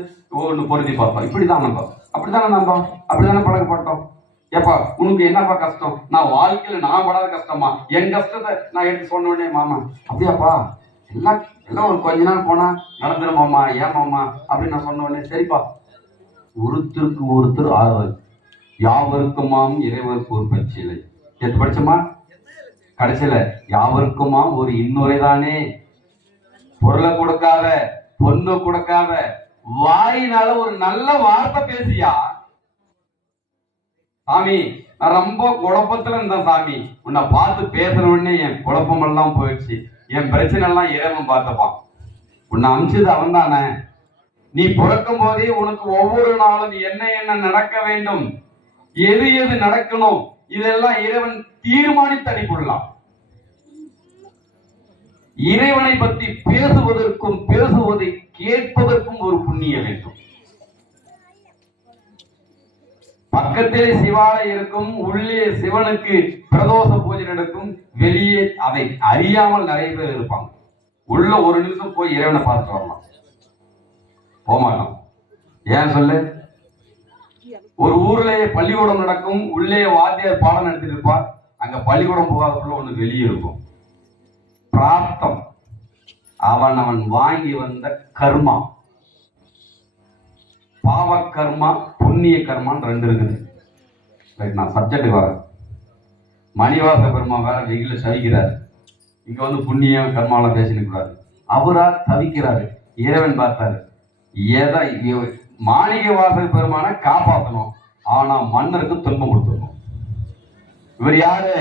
ஒன்று பொருத்தி பார்த்தோம். இப்படிதான் நம்ம, அப்படித்தானே நம்ம, அப்படித்தானே பழக்கப்பட்டோம். ஏப்பா உனக்கு என்னப்பா கஷ்டம்? நான் வாழ்க்கையில நான் படாத கஷ்டமா? என் கஷ்டத்தை நான் எடுத்து சொன்ன உடனே, மாமா அப்படியாப்பா, எல்லாம் ஒரு கொஞ்ச நாள் போனா நடந்துருமாமா, ஏமாமா அப்படின்னு நான் சொன்ன உடனே, சரிப்பா. ஒருத்தருக்கு ஒருத்தர் ஆறுதல். யாவருக்குமாம் இறைவருக்கு ஒரு பயிற்சியில்லை. எடுத்து படிச்சோமா? கடைசியில யாவருக்குமாம் ஒரு இன்னுரை தானே. பொருளை கொடுக்காத, பொண்ணு கொடுக்காத, வாயினால ஒரு நல்ல வார்த்தை பேசியா. சாமி நான் ரொம்ப குழப்பத்துல இருந்தேன் சாமி, உன்னை பார்த்து பேசுறவொடனே என் குழப்பம் எல்லாம் போயிடுச்சு, என் பிரச்சனை எல்லாம் இறைவன் பார்த்துப்பான். உன்னை அமிச்சது அவன் தானே. நீ பிறக்கும் போதே உனக்கு ஒவ்வொரு நாளும் என்ன என்ன நடக்க வேண்டும், எது எது நடக்கணும், இதெல்லாம் இறைவன் தீர்மானித்து அனுப்பிடலாம். இறைவனை பற்றி பேசுவதற்கும் பேசுவதை கேட்பதற்கும் ஒரு புண்ணியம் வேண்டும். பக்கத்திலே சிவாலயம் இருக்கும், உள்ளே சிவனுக்கு பிரதோஷ பூஜை நடக்கும், வெளியே அதை அறியாமல் நிறைய பேர் இருப்பாங்க. உள்ள ஒரு நிமிஷம் போய் இறைவனை பார்த்துட்டு வரலாம், போகமாட்டோம். ஏன் சொல்லு? ஒரு ஊர்லயே பள்ளிக்கூடம் நடக்கும், உள்ளே வாத்தியார் பாடம் நடத்திட்டு இருப்பார். அங்க பள்ளிக்கூடம் போகாதக்குள்ள ஒண்ணு வெளியே இருக்கும், பிராப்தம். அவன் வாங்கி வந்த கர்மா, பாவ கர்மா புண்ணிய கர்மான்னு ரெண்டு இருக்குது. நான் சப்ஜெக்ட் வரேன். மணிவாச பெருமா வேற வெயில தவிக்கிறாரு. இங்க வந்து புண்ணிய கர்மால பேசினுக்கிறாரு. அவரா தவிக்கிறாரு. இறைவன் பார்த்தாரு, எதை மாணிக்க வாச பெருமான காப்பாற்றணும், ஆனா மன்னருக்கு துன்பம் கொடுத்துருக்கணும். இவர் யாரு?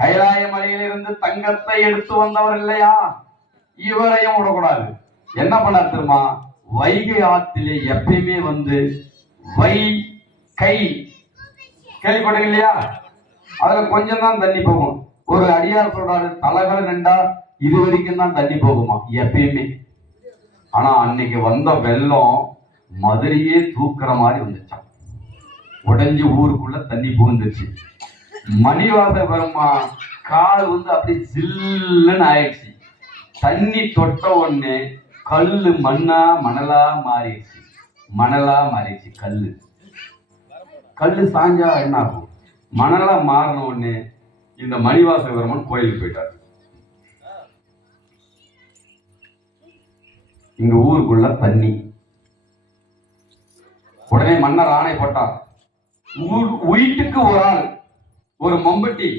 கைலாய மலையிலிருந்து தங்கத்தை எடுத்து வந்தவர் இல்லையா? இவரையும் விடக்கூடாது. என்ன பண்ணார் தெரியுமா? வைகை ஆற்றிலே எப்பயுமே வந்து கை கேள்விப்பட்டீங்க இல்லையா? அதுல கொஞ்சம் தான் தண்ணி போகும். ஒரு அடியார் சொல்றாரு, தலைகளை நின்றா இது வரைக்கும் தான் தண்ணி போகுமா எப்பயுமே. ஆனா அன்னைக்கு வந்த வெள்ளம் மதுரையே தூக்குற மாதிரி வந்துச்சான். உடஞ்சி ஊருக்குள்ள தண்ணி புகுந்துச்சு. மணிவாச பெருமா கால் வந்து அப்படி ஜில்லுன்னு ஆயிடுச்சு. தண்ணி தொட்ட உடனே கல்லு மணலா மாறிடுச்சு. கல்லு சாஞ்சா என்ன ஆகும்? மணலா மாறின உடனே இந்த மணிவாச பெருமான் கோயிலுக்கு போயிட்டார். இங்க ஊருக்குள்ள தண்ணி. உடனே மன்னர் ஆணை போட்டார், வீட்டுக்கு ஒரு ஆள் ஒரு மம்பட்டி,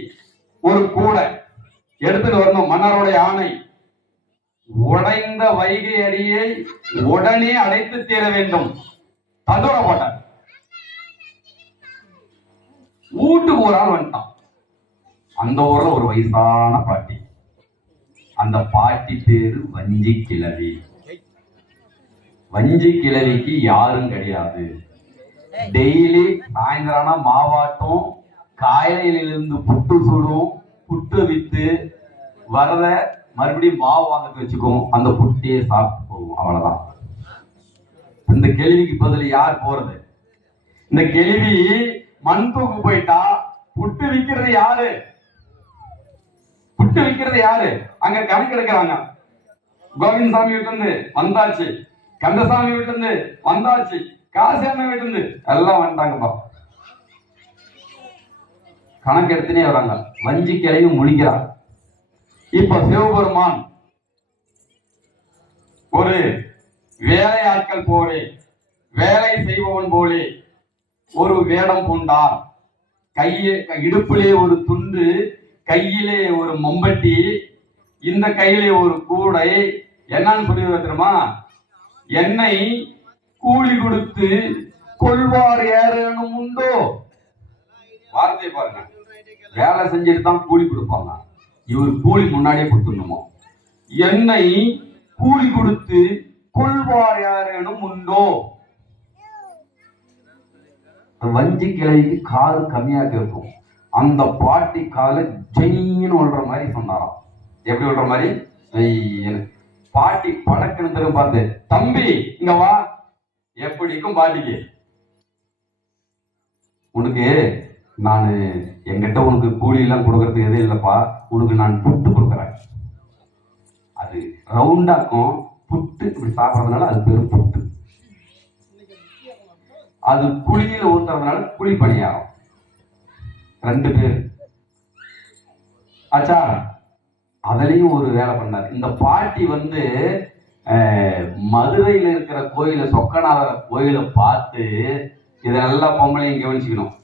ஒரு கூடை எடுத்துட்டு வரணும். மன்னருடைய ஆணை. உடைந்த வைகை அடியை உடனே அடைத்து தீர வேண்டும். தந்தோட போட்டார். வீட்டுக்கு ஒரு ஆள் வந்துட்டான். அந்த ஊர்ல ஒரு வயசான பாட்டி. அந்த பாட்டி பேரு வஞ்சி கிழவி. வஞ்சி கிழவிக்கு யாரும் கிடையாது. டெய்லி சாயந்தரம் மாவாட்டும், காலையிலிருந்து புட்டு சுடும், புட்டு வித்து வரத மறுபடியும் மாவு வாங்கத்து வச்சுக்கும், அந்த புட்டியே சாப்பிட்டு போகும். அவ்வளவுதான். இந்த கேள்விக்கு பதில் யார் போறது? இந்த கேள்வி மண் தூக்கு போயிட்டா புட்டு விக்கிறது யாரு? புட்டு விக்கிறது யாரு? அங்க கணக்கு எடுக்கிறாங்க. கோவிந்தசாமி வீட்டுல இருந்து வந்தாச்சு, கந்தசாமி வீட்டுல இருந்து வந்தாச்சு, காசியாமி வீட்டுல இருந்து எல்லாம் வந்துட்டாங்கப்பா. கணக்கு எடுத்துனே வராங்க. வஞ்சி கிளையும் முழிக்கிறார். இப்ப சிவபெருமான் ஒரு வேலையாட்கள் போலே, வேலை செய்பவன் போலே ஒரு வேடம் பூண்டார். இடுப்பிலே ஒரு துண்டு, கையிலே ஒரு மம்பட்டி, இந்த கையிலே ஒரு கூடை. என்னன்னு சொல்லி தெரியுமா? என்னை கூலி கொடுத்து கொள்வார் யாரேனும் உண்டோ? வார்த்தை பாருங்க. வேலை செஞ்சுட்டு தான் கூலி கொடுப்பாங்க. இவர் கூலி முன்னாடியே கொடுத்துடணுமோ. என்னை கூலி கொடுத்து கொள்வார் யாரேனும் உண்டோ? வஞ்சி கிளைக்கு காது கம்மியா கேட்கும். அந்த பாட்டி கால ஜெயின்னு விழுற மாதிரி சொன்னாராம். எப்படி விழுற மாதிரி? பாட்டி படக்குன்னு தெரியும். பார்த்து, தம்பி இங்க வா. எப்படிக்கும் பாட்டிக்கு, உனக்கு நான் என்கிட்ட உனக்கு கூலி எல்லாம் கொடுக்கறதுக்கு எதுவும் இல்லப்பா, உனக்கு நான் புட்டு கொடுக்குறேன். அது ரவுண்டாக்கும். புட்டு இப்படி சாப்பிட்றதுனால அது பெரும் புட்டு. அது குழியில ஊத்துறதுனால குழி பணியாரம். 2 பேர் ஆச்சா. அதுலயும் ஒரு வேலை பண்ணாரு. இந்த பாட்டி மதுரையில இருக்கிற கோயில, சொக்கநாதர் கோயில பார்த்து, இதெல்லாம் பொம்பளையும் கவனிச்சுக்கணும்.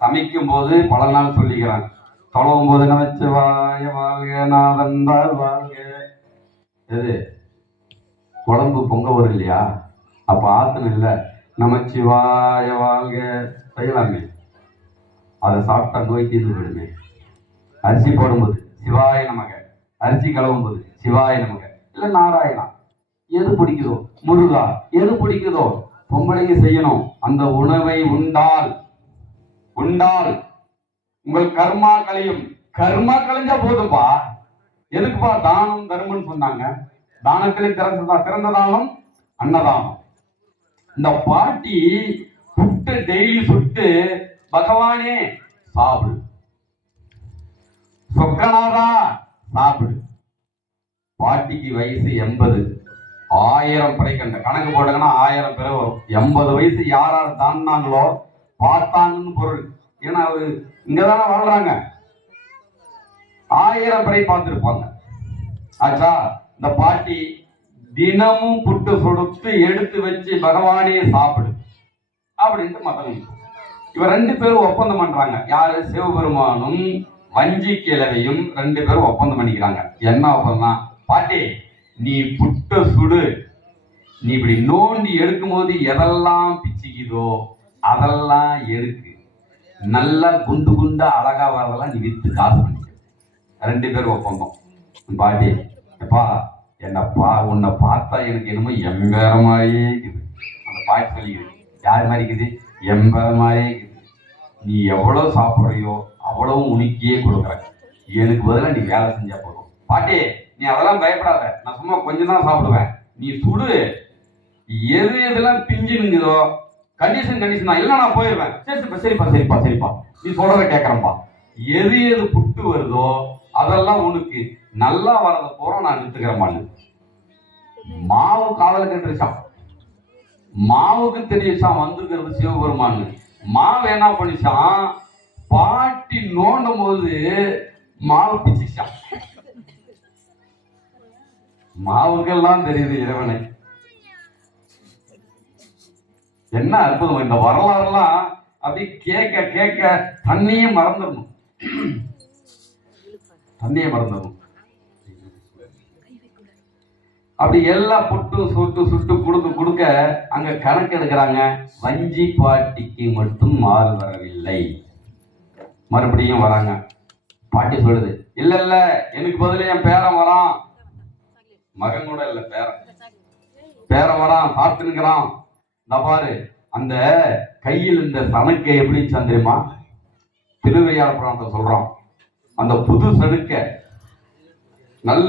சமைக்கும் போது பல நாள் சொல்லிக்கிறாங்க. தொழவும் போது நமச்சிவாய வாழ்க, நாதந்தால் வாழ்க. எது குழம்பு பொங்க வரும் இல்லையா? அப்ப ஆத்தன இல்ல, நமச்சிவாய வாழ்க செய்யலாமே. அதை சாப்பிட்டா நோய் தீர்ந்து போயிடுமே. அரிசி போடும்போது சிவாய நமக, அரிசி கலவும் போது சிவாய நமக, இல்ல நாராயணா, எது பிடிக்குதோ, முருகா, எது பிடிக்குதோ பொம்பளைங்க செய்யணும். அந்த உணவை உண்டால் உங்கள் கர்மா களையும். கர்மா களைஞ்சா போதும்பா. எதுக்குப்பா தானம் தர்மம்னு சொன்னாங்க? தானத்திலே சிறந்த தானம் அன்னதானம். இந்த பாட்டி புட்டு டெய்லி சுட்டு, பகவானே சாப்பிடு, சொக்கநாதா சாப்பிடு. பாட்டிக்கு வயசு 80. 1000 பிறை கண்ட கணக்கு போட்டாங்கன்னா 1000 பிறை வரும். 80 வயசு யார் யார் தாண்டாங்களோ பார்த்தாங்கன்னு பொருள். ஏன்னா அவரு இங்கதானே வாழ்றாங்க. 1000 பிறை பார்த்திருப்பாங்க. ஆச்சா. இந்த பாட்டி தினமும் புட்டு சுடுத்து எடுத்து வச்சு, பகவானே சாப்பிடு அப்படின்ட்டு மத்தவங்க. இவர் 2 பேரும் ஒப்பந்தம் பண்றாங்க. யாரு? சிவபெருமானும் வஞ்சி கிழவியும் 2 பேரும் ஒப்பந்தம் பண்ணிக்கிறாங்க. என்ன ஒப்பந்தம்? பாட்டி நீ புட்ட சுடு, நீ இப்படி நோண்டி எடுக்கும் போது எதெல்லாம் பிச்சுக்குதோ அதெல்லாம் எடுக்கு, நல்லா குண்டு குண்டா அழகா வரதெல்லாம் நீ வித்து காசு பண்ணிக்க. 2 பேரும் ஒப்பந்தம். பாட்டி, எப்பா என்னப்பா உன்னை பார்த்தா எனக்கு என்னமோ எம்பேற மாதிரியே இருக்குது. அந்த பாட்டி சொல்லிக்குது. யார் மாதிரி இருக்குது? எம்பேற மாதிரியே இருக்குது. நீ எவ்வளவு சாப்பிட்றியோ அவ்வளவும் உனக்கே கொடுக்குறேன். எனக்கு பதிலாக நீ வேலை செஞ்சா போதும். பாட்டி நீ அதெல்லாம் பயப்படாத, நான் சும்மா கொஞ்சம் தான் சாப்பிடுவேன். நீ சுடு, எது எதெல்லாம் பிஞ்சு நிங்குதோ கண்டிஷன் தான், இல்லை நான் போயிடுவேன். சரிப்பா நீ சொல்றத கேட்கறேன்ப்பா. எது எது புட்டு வருதோ அதெல்லாம் உனக்கு நல்லா வரத போற நான் நிறுத்துக்கிறேன். மாவு காதல கட்டுருச்சான். மாவுக்கு தெரியுச்சான் வந்துக்கிறது சிவபெருமான். மாவு என்ன பண்ணிச்சான்? பாட்டி நோண்டும் போது மாவு பிச்சுச்சான். மாவுக்கெல்லாம் தெரியுது இறைவனை. என்ன அற்புதம்! இந்த வரலாறுலாம் அப்படி கேட்க கேட்க தண்ணியே மறந்துடணும். அப்படி எல்லாம் புட்டு சுட்டு சுட்டு கொடுக்க அங்க கணக்கு எடுக்கிறாங்க. வஞ்சி பாட்டிக்கு மட்டும் மாறு வரவில்லை. மறுபடியும் வராங்க. பாட்டி சொல்லுது, இல்ல இல்ல எனக்கு பதில என் பேரன் வரான். மகன் கூட இல்ல, பேரன் வரான், சாப்பிட்டுக்கிறான். பாரு, அந்த கையில் இந்த சணுக்கை எப்படி தெரியுமா? திருவையாள புராணத்தை சொல்றான். அந்த புது சணுக்க, நல்ல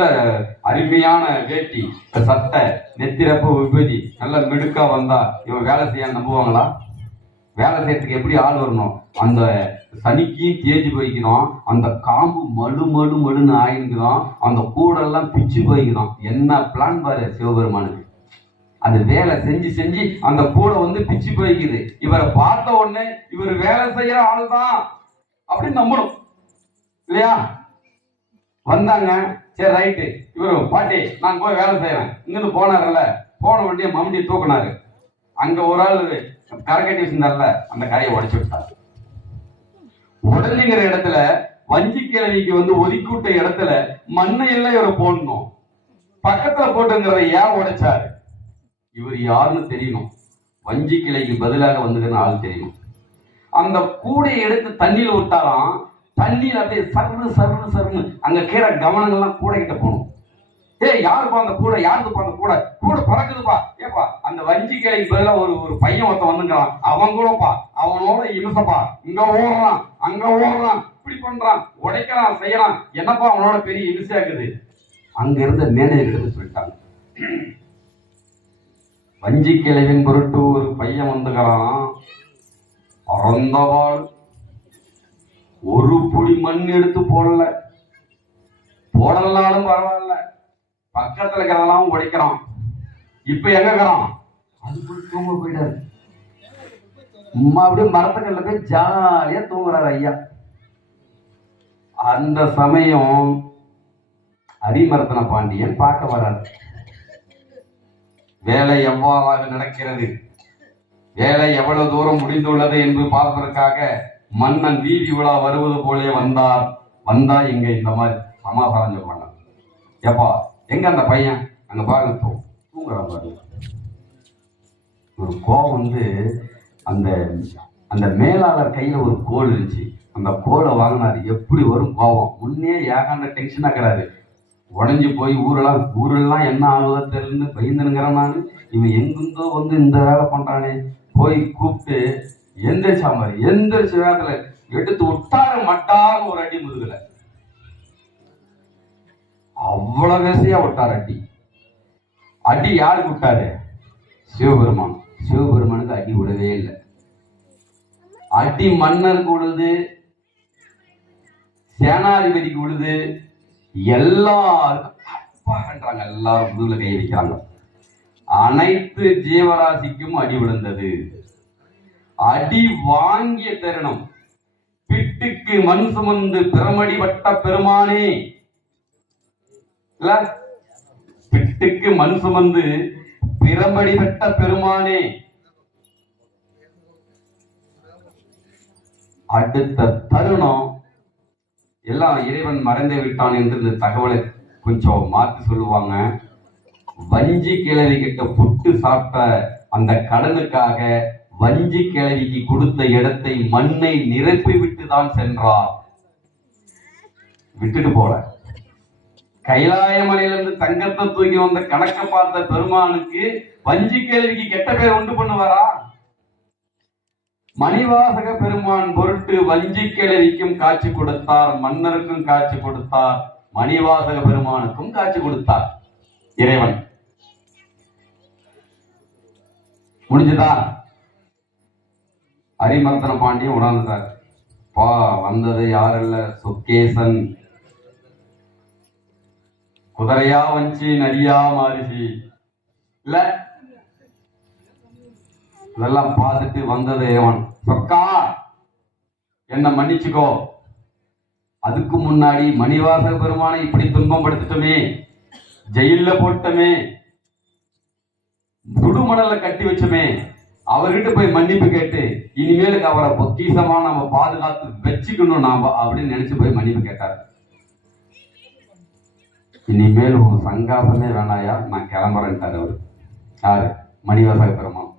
அருமையான வேட்டி, சட்டை, நெத்திரப்பு விபதி, நல்ல மிடுக்கா வந்தா இவன் வேலை செய்ய நம்புவாங்களா? வேலை செய்யறதுக்கு எப்படி ஆள் வரணும்? அந்த சனிக்கையும் தேய்ச்சி போய்க்கணும், அந்த காம்பு மழு மழு மழுன்னு ஆயிருக்குதான், அந்த கூடெல்லாம் பிச்சு போய்க்கணும். என்ன பிளான் பாரு சிவபெருமானுக்கு! அந்த வேலை செஞ்சு செஞ்சு அந்த கூடை பிச்சு போய்க்குது. இவரை பார்த்த உடனே இவர் வேலை செய்யற ஆளுதான் அப்படின்னு நம்பணும் இல்லையா? வந்தாங்க, சரி ரைட்டு, இவரு பாட்டி நான் போய் வேலை செய்யறேன் இங்கிருந்து போனார்ல, போன உடனே மம்மியை தூக்குனாரு. அங்க ஒரு ஆள் கரைக்கட்டி வச்சிருந்தார்ல, அந்த கரையை உடைச்சு விட்டார். உடஞ்சுங்கிற இடத்துல வஞ்சி கிழவிக்கு ஒதுக்கிவிட்ட இடத்துல மண்ணை எல்லாம் இவரை போடணும். பக்கத்துல போட்டுங்கிறத ஏன் உடைச்சாரு? இவர் யாருன்னு தெரியணும். வஞ்சி கிளைக்கு பதிலாக வந்துக்கிற ஆள் தெரியணும். அந்த கூடையை எடுத்து தண்ணியில விட்டாலாம், தண்ணியில அப்படியே சர்னு சர்னு சர்னு அங்க கீழே கவனங்கள்லாம் கூடை கிட்ட போகணும். யாருப்பா அந்த கூடை? யாருக்குப்பா அந்த கூடை? கூடை பறக்குதுப்பா. ஏப்பா அந்த வஞ்சி கிளைக்கு பதிலாக ஒரு பையன் ஒருத்தன் வந்துக்கிறான், அவன் கூடப்பா, அவனோட இமிசப்பா, இங்க ஓடுறான் அங்க ஓடுறான், இப்படி பண்றான், உடைக்கிறான், செய்யறான், என்னப்பா அவனோட பெரிய இமிசாக்குது. அங்க இருந்த மேனேஜர் சொல்லிட்டாங்க, வஞ்சி கிளைவின் பொருட்டு ஒரு பையன் வந்துக்கிறான், அறந்தவாள் ஒரு புடி மண் எடுத்து போடலனாலும் பரவாயில்ல, பக்கத்துல இருக்கிறதெல்லாம் உடைக்கிறான். இப்ப எங்க இருக்கிறான்? அதுக்குள்ள தூங்க போயிட்டாரு. அப்படியே மரத்துக்கல்ல போய் ஜாலியா தூங்குறாரு ஐயா. அந்த சமயம் அரிமர்த்தன பாண்டியன் பார்க்க வராரு. வேலை எவ்வாறாக நடக்கிறது, வேலை எவ்வளவு தூரம் முடிந்துள்ளது என்று பார்ப்பதற்காக மன்னன் வீதி விழா வருவது போலே வந்தா இங்க இந்த மாதிரி சமாசாரம் சொல்றாங்க. எப்பா எங்க அந்த பையன்? அங்க பாருங்க தூங்குறான் பாருங்க. ஒரு கோவம் அந்த அந்த மேலாளர் கையில ஒரு கோல் இருந்துச்சு. அந்த கோலை வாங்கினாரு. எப்படி வரும் கோவம்! முன்னே ஏகாண்ட டென்ஷன் ஆகிறாரு. உடஞ்சி போய் ஊரெல்லாம் என்ன ஆகுதோ தெரிந்து பயந்துனுங்கிறேன் நான். இவன் எங்கிருந்தோ இந்த வேலை பண்றானே, போய் கூப்பிட்டு எந்திரிச்சா மாதிரி எந்திரிச்ச வேகத்துல எடுத்து விட்டாரு மட்டான்னு ஒரு அடி முதுகுல. அவ்வளவு வேசையா விட்டார் அடி. அடி யாருக்கு விட்டாரு? சிவபெருமான். சிவபெருமானுக்கு அடி விடவே இல்லை. அடி மன்னருக்கு விழுது, சேனாதிபதிக்கு விழுது, எல்லாருக்கும் அப்பான்றாங்க. எல்லாரும் முதுகுல கை வைக்கிறாங்க. அனைத்து ஜீவராசிக்கும் அடி விழுந்தது. அடி வாங்கிய தருணம், பிட்டுக்கு மண் சுமந்து பிரமடி வட்ட பெருமானே, பிட்டுக்கு மண் சுமந்து பிரமடி வட்ட பெருமானே, அடுத்த தருணம் எல்லாம் இறைவன் மறைந்து விட்டான் என்று இந்த தகவலை கொஞ்சம் மாற்றி சொல்லுவாங்க. வஞ்சி கிழவி கிட்ட புட்டு சாப்பிட்ட அந்த கடனுக்காக வஞ்சி கிழவிக்கு கொடுத்த இடத்தை மண்ணை நிரப்பி விட்டு தான் சென்றார். விட்டுட்டு போல. கைலாய மலையிலிருந்து தங்கத்தை தூக்கி வந்த கணக்க பார்த்த பெருமானுக்கு வஞ்சி கிழவிக்கு கெட்ட பேர் உண்டு பண்ணுவாரா? மணிவாசக பெருமான் பொருட்டு வஞ்சி கிழவிக்கும் காட்சி கொடுத்தார், மன்னருக்கும் காட்சி கொடுத்தார், மணிவாசக பெருமானுக்கும் காட்சி கொடுத்தார் இறைவன். முடிஞ்சுதா? அரிமர்த்தன பாண்டியன் உணர்ந்தார். பா வந்தது யாரல்ல, சொக்கேசன். குதிரையா வஞ்சி நரியா மாறிசி இல்ல, இதெல்லாம் பார்த்துட்டு வந்தது இறைவன். சொக்கா என்ன மன்னிச்சுக்கோ, அதுக்கு முன்னாடி மணிவாசக பெருமானை இப்படி துன்பம் படுத்துட்டோமே, ஜெயில போட்டமே, சுடுமணல்ல கட்டி வச்சோமே, அவர்கிட்ட போய் மன்னிப்பு கேட்டு இனிமேலுக்கு அவரை பொக்கிசமா நம்ம பாதுகாத்து வச்சுக்கணும் நாம அப்படின்னு நினைச்சு போய் மன்னிப்பு கேட்டார். இனிமேல் உன் சங்காசமே வேணாயா, நான் கிளம்புறேன்ட்டாரு அவரு. யாரு? மணிவாசக பெருமான்.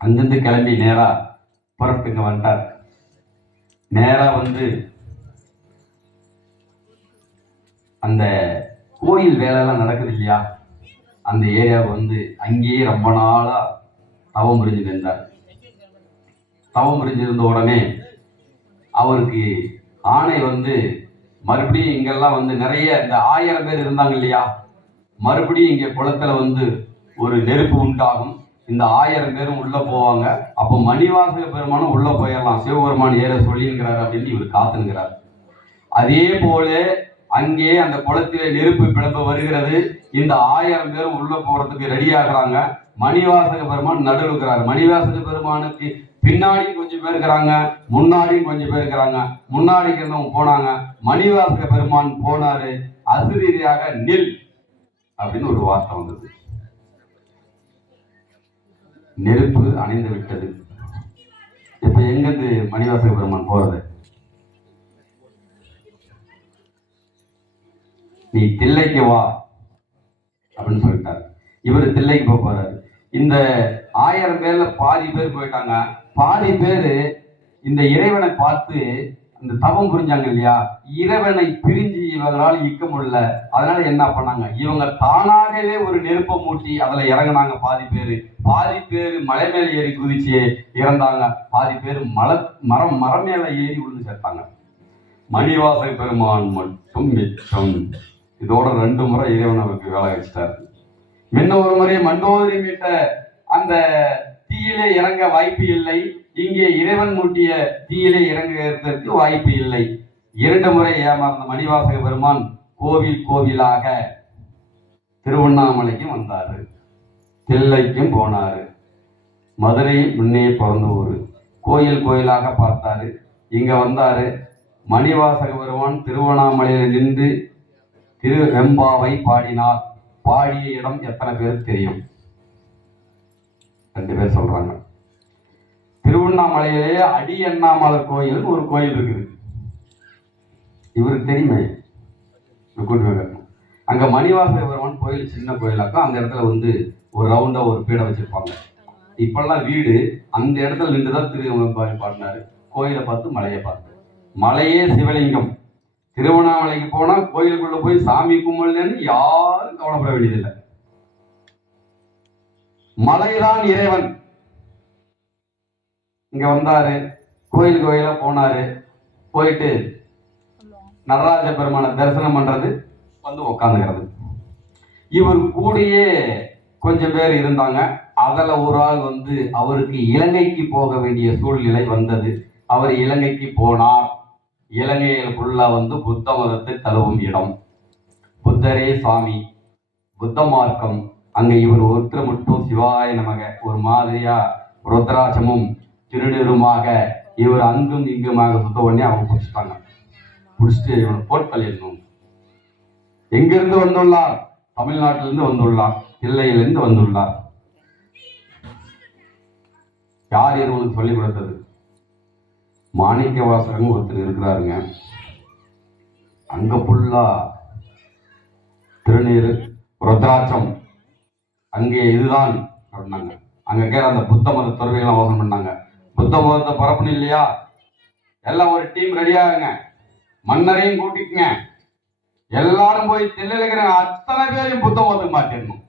அங்கிருந்து கிளம்பி நேரா புறப்பட்டுங்க வந்தார். நேரா வந்து அந்த கோயில் வேலை எல்லாம் நடக்குது இல்லையா, அந்த ஏரியாவுக்கு வந்து அங்கேயே ரொம்ப நாளா தவம் புரிஞ்சு இருந்தார். தவம் புரிஞ்சிருந்த உடனே அவருக்கு ஆணை வந்து மறுபடியும் இங்கெல்லாம் வந்து நிறைய இந்த 1000 பேர் இருந்தாங்க இல்லையா, மறுபடியும் இங்க குளத்துல வந்து ஒரு நெருப்பு உண்டாகும். இந்த 1000 பேரும் உள்ள போவாங்க. அப்போ மணிவாசக பெருமானும் உள்ள போயிடலாம், சிவபெருமான் ஏற சொல்லிங்கிறார் அப்படின்னு இவர் காத்துங்கிறார். அதே போல அங்கே அந்த குளத்திலே நெருப்பு பிளம்பு வருகிறது. இந்த 1000 பேரும் உள்ள போறதுக்கு ரெடி ஆகுறாங்க. மணிவாசக பெருமான் நடுவுகிறார். மணிவாசக பெருமானுக்கு பின்னாடி கொஞ்சம் பேர் இருக்கிறாங்க, முன்னாடியும் கொஞ்சம் பேர் இருக்கிறாங்க. முன்னாடி இருந்தவங்க போனாங்க, மணிவாசக பெருமான் போனாரு. அசிரீதியாக நில் அப்படின்னு ஒரு வார்த்தை வந்தது. நெருப்பு அணைந்து விட்டது. இப்ப எங்கிருந்து மணிவாசக பெருமான் போறது? நீ தில்லைக்கு வா அப்படின்னு சொல்லிட்டாரு. இவர் தில்லைக்கு போறாரு. இந்த 1000 பேர்ல பாதி பேர் போயிட்டாங்க. பாதி பேரு இந்த இறைவனை பார்த்து இந்த தவம் புரிஞ்சாங்க இல்லையா, இறைவனை பிரிஞ்சு இவங்களால இக்க முடியல. அதனால என்ன பண்ணாங்க, இவங்க தானாகவே ஒரு நெருப்பை மூட்டி அதுல இறங்கினாங்க. பாதி பேரு மலை மேல ஏறி குதிச்சு இறந்தாங்க. பாதி பேர் மரம் மேல ஏறி விழுந்து சேர்த்தாங்க. மணிவாசக பெருமான் மட்டும் மிச்சம். இதோட 2 முறை இறைவன் அவருக்கு வேலை வச்சிட்டாரு. முன்ன ஒரு முறை மண்டோதரி மீட்ட அந்த தீயிலே இறங்க வாய்ப்பு இல்லை. இங்கே இறைவன் மூட்டிய தீயிலே இறங்குவதற்கு வாய்ப்பு இல்லை. 2 முறை ஏமாந்த மணிவாசக பெருமான் கோவிலாக திருவண்ணாமலைக்கும் வந்தாரு, தில்லைக்கும் போனாரு. மதுரை முன்னே பிறந்த ஊரு. கோயிலாக பார்த்தாரு. இங்க வந்தாரு. மணிவாசக பெருமான் திருவண்ணாமலையில் நின்று திரு வெம்பாவை பாடினார். பாடிய இடம் எத்தனை பேருக்கு தெரியும்? 2 பேர் சொல்றாங்க. திருவண்ணாமலையிலேயே அடி அண்ணாமலை கோயில் ஒரு கோயில் இருக்குது, இவருக்கு தெரியுமே. அங்க மணிவாசக பெருமான் கோயில் சின்ன கோயிலாக்கும். அந்த இடத்துல வந்து ஒரு ரவுண்டா ஒரு பீடை வச்சிருப்பாங்க. இப்பெல்லாம் வீடு. அந்த இடத்துல நின்றுதான் திரு பாடினாரு. கோயிலை பார்த்து மலையை பார்த்து. மலையே சிவலிங்கம். திருவண்ணாமலைக்கு போனா கோயிலுக்குள்ள போய் சாமி கும்பிடலன்னு யாரும் கவலைப்பட வேண்டியதில்லை. மலைதான் இறைவன். இங்க வந்தாரு, கோயிலா போனாரு. போயிட்டு நடராஜ பெருமான தரிசனம் பண்றது, வந்து உட்காந்துக்கிறது. இவர் கூடயே கொஞ்சம் பேர் இருந்தாங்க. அதுல ஒரு ஆள் வந்து அவருக்கு இலங்கைக்கு போக வேண்டிய சூழ்நிலை வந்தது. அவர் இலங்கைக்கு போனார். இலங்கையில் ஃபுல்லா வந்து புத்த மதத்தை தழுவும் இடம். புத்தரே சாமி, புத்த மார்க்கம். அங்க இவர் ஒருத்தர் மட்டும் சிவாய நமக ஒரு மாதிரியா ருத்ராட்சமும் திருநீருமாக இவர் அங்கும் இங்குமாக சுத்த பண்ணி அவங்க பிடிச்சிட்டாங்க. பிடிச்சிட்டு இவனை போட்டலிடணும். எங்கிருந்து வந்துள்ளார்? தமிழ்நாட்டிலிருந்து வந்துள்ளார், தில்லையிலிருந்து வந்துள்ளார். யார் இவங்களுக்கு சொல்லிக் கொடுத்தது? மாணிக்க வாசகன் ஒருத்தர் இருக்கிறாருங்க. அங்க புல்லா திருநீர் ருத்ராட்சம். அங்கே இதுதான் அப்படின்னாங்க. அங்க கேட்க அந்த புத்த மத துறவிகள்லாம் வாசனம் பண்ணாங்க. புத்த மதத்தை பரப்பணும் இல்லையா, எல்லாம் ஒரு டீம் ரெடியாகுங்க, மன்னரையும் கூட்டிக்குங்க, எல்லாரும் போய் தில்லையில இருக்கிற அத்தனை பேரையும் புத்த மதத்துக்கு மாற்றிடணும்.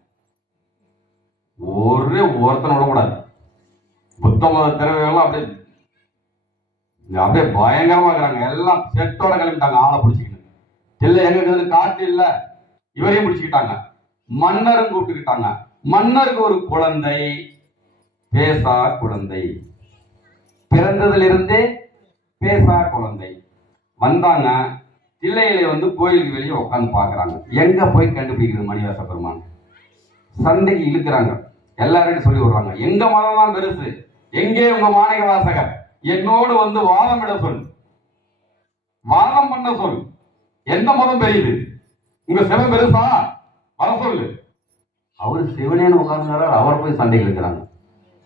ஒருத்தனை விடக்கூடாது. புத்த மத துறவிகள்லாம் அப்படியே பயங்கரமா இருக்கிறாங்க. எல்லாம் செட்டோட கிளம்பிட்டாங்க. ஆளை பிடிச்சிக்கிட்டு தில்லை எங்க காட்டு இல்ல, இவரையும் பிடிச்சுக்கிட்டாங்க. மன்னரும் கூப்பிட்டுக்கிட்டாங்க. மன்னருக்கு ஒரு குழந்தை, பேசா குழந்தை, பிறந்ததிலிருந்தே பேசா குழந்தை. வந்தாங்க. தில்லையில வந்து கோயிலுக்கு வெளியே உட்காந்து பாக்குறாங்க. எங்க போய் கண்டுபிடிக்கிறது மணிவாசக பெருமான்? சண்டைக்கு இழுக்கிறாங்க. எல்லாரும் சொல்லி விடுறாங்க, எங்க மதம் தான் பெருசு, எங்கே உங்க மாணிக்க வாசகர், என்னோடு வந்து வாதம் விட சொல், வாதம் பண்ண சொல். எந்த மதம் பெரியது? உங்க சிவம் பெருசா? வர சொல்லு. அவர் சிவனேன்னு உட்கார்ந்துறாரு, அவரை போய் சண்டைக்கு இருக்கிறாங்க.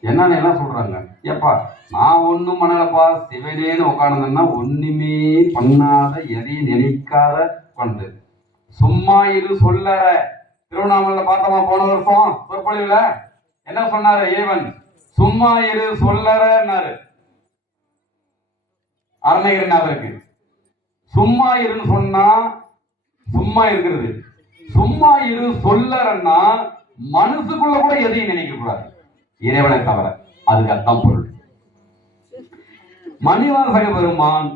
என்னன்னு எல்லாம் சொல்றாங்க, ஏப்பா நான் ஒண்ணும் பண்ணலப்பா, சிவனேன்னு உட்கார்ந்தேன்னா ஒண்ணுமே பண்ணாத எதையும் நினைக்காத உட்காந்து சும்மா இரு சொல்லற. திருவண்ணாமலையில பார்த்தோமா போன வருஷம் சொற்பொழிவுல என்ன சொன்னாரு ஏவன்? சும்மா இரு சொல்லறன்னாரு. அருணகிரிநாதருக்கு சும்மா இருன்னு சொன்னா சும்மா இருக்கிறது, சும்மா இரு சொல்லறன்னா மனசுக்குள்ள கூட எதையும் நினைக்க கூடாது இறைவனை தவிர. அதுக்கு அர்த்தம் பொருள். மணிவாசக பெருமான்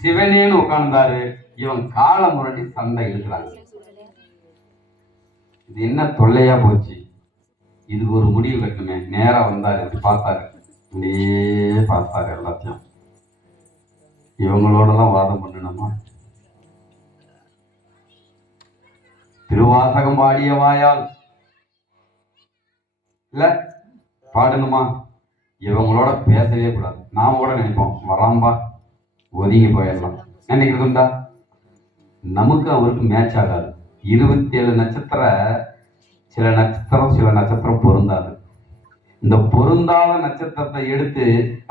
சிவனேன்னு உட்கார்ந்தாரு, இவன் கால முரண்டி சண்டை இழுக்கிறாங்க. இது என்ன தொல்லையா போச்சு, இதுக்கு ஒரு முடிவு கட்டுமே. நேரா வந்தாரு, பார்த்தாரு, அப்படியே பார்த்தாரு எல்லாத்தையும். இவங்களோடலாம் வாதம் பண்ணணுமா? திருவாசகம் பாடிய வாயால் இல்ல பாடணுமா? இவங்களோட பேசவே கூடாது. நாம கூட நினைப்போம், வராம்பா ஒதுங்கி போயிடலாம் நினைக்கிறது உண்டா? நமக்கு அவருக்கு மேட்ச் ஆகாது. 27 நட்சத்திரம், சில நட்சத்திரம் பொருந்தாது. இந்த பொருந்தாத நட்சத்திரத்தை எடுத்து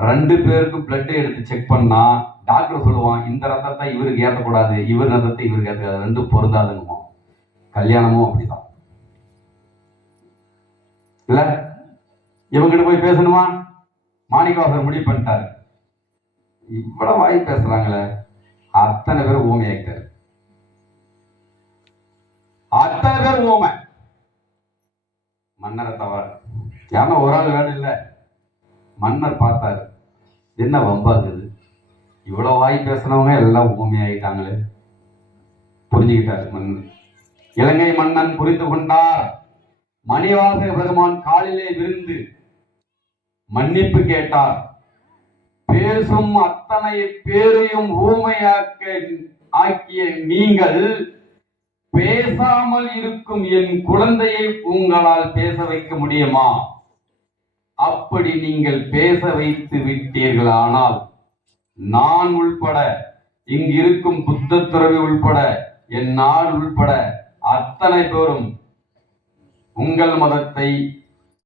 2 பேருக்கும் பிளட் எடுத்து செக் பண்ணா டாக்டர் சொல்லுவான், இந்த ரத்தத்தை இவருக்கு ஏற்றக்கூடாது, இவர் ரத்தத்தை இவருக்கு ஏற்றாது, 2 பொருந்தாதுன்னு. கல்யாணமும் அப்படிதான் இல்ல. இவங்கிட்ட போய் பேசணுமா? மாணிக்கவாசகர் முடிவு பண்ணிட்டாரு, இவ்வளவு வாய் பேசுறாங்களே, அத்தனை பேர் ஊமையாக்கிட்டாரு. அத்தனை பேர் ஊமை. மன்னரை தவிர யாருன்னா ஒரு ஆள் வேணும் இல்ல. மன்னர் பார்த்தாரு, என்ன வம்பாக்குது, இவ்வளவு வாய் பேசினவங்க எல்லாம் ஊமையாயிட்டாங்களே. புரிஞ்சுக்கிட்டாரு மன்னர். இலங்கை மன்னன் புரிந்து கொண்டார். மணிவாசக பெருமான் காலிலே விழுந்து மன்னிப்பு கேட்டார். பேசும் அத்தனை பேரையும் ஆக்கிய நீங்கள் பேசாமல் இருக்கும் என் குழந்தையை உங்களால் பேச வைக்க முடியுமா? அப்படி நீங்கள் பேச வைத்து விட்டீர்களானால் நான் உள்பட, இங்கிருக்கும் புத்த துறவி உள்பட, என் நாடு உள்பட அத்தனை பேரும் உங்கள் மதத்தை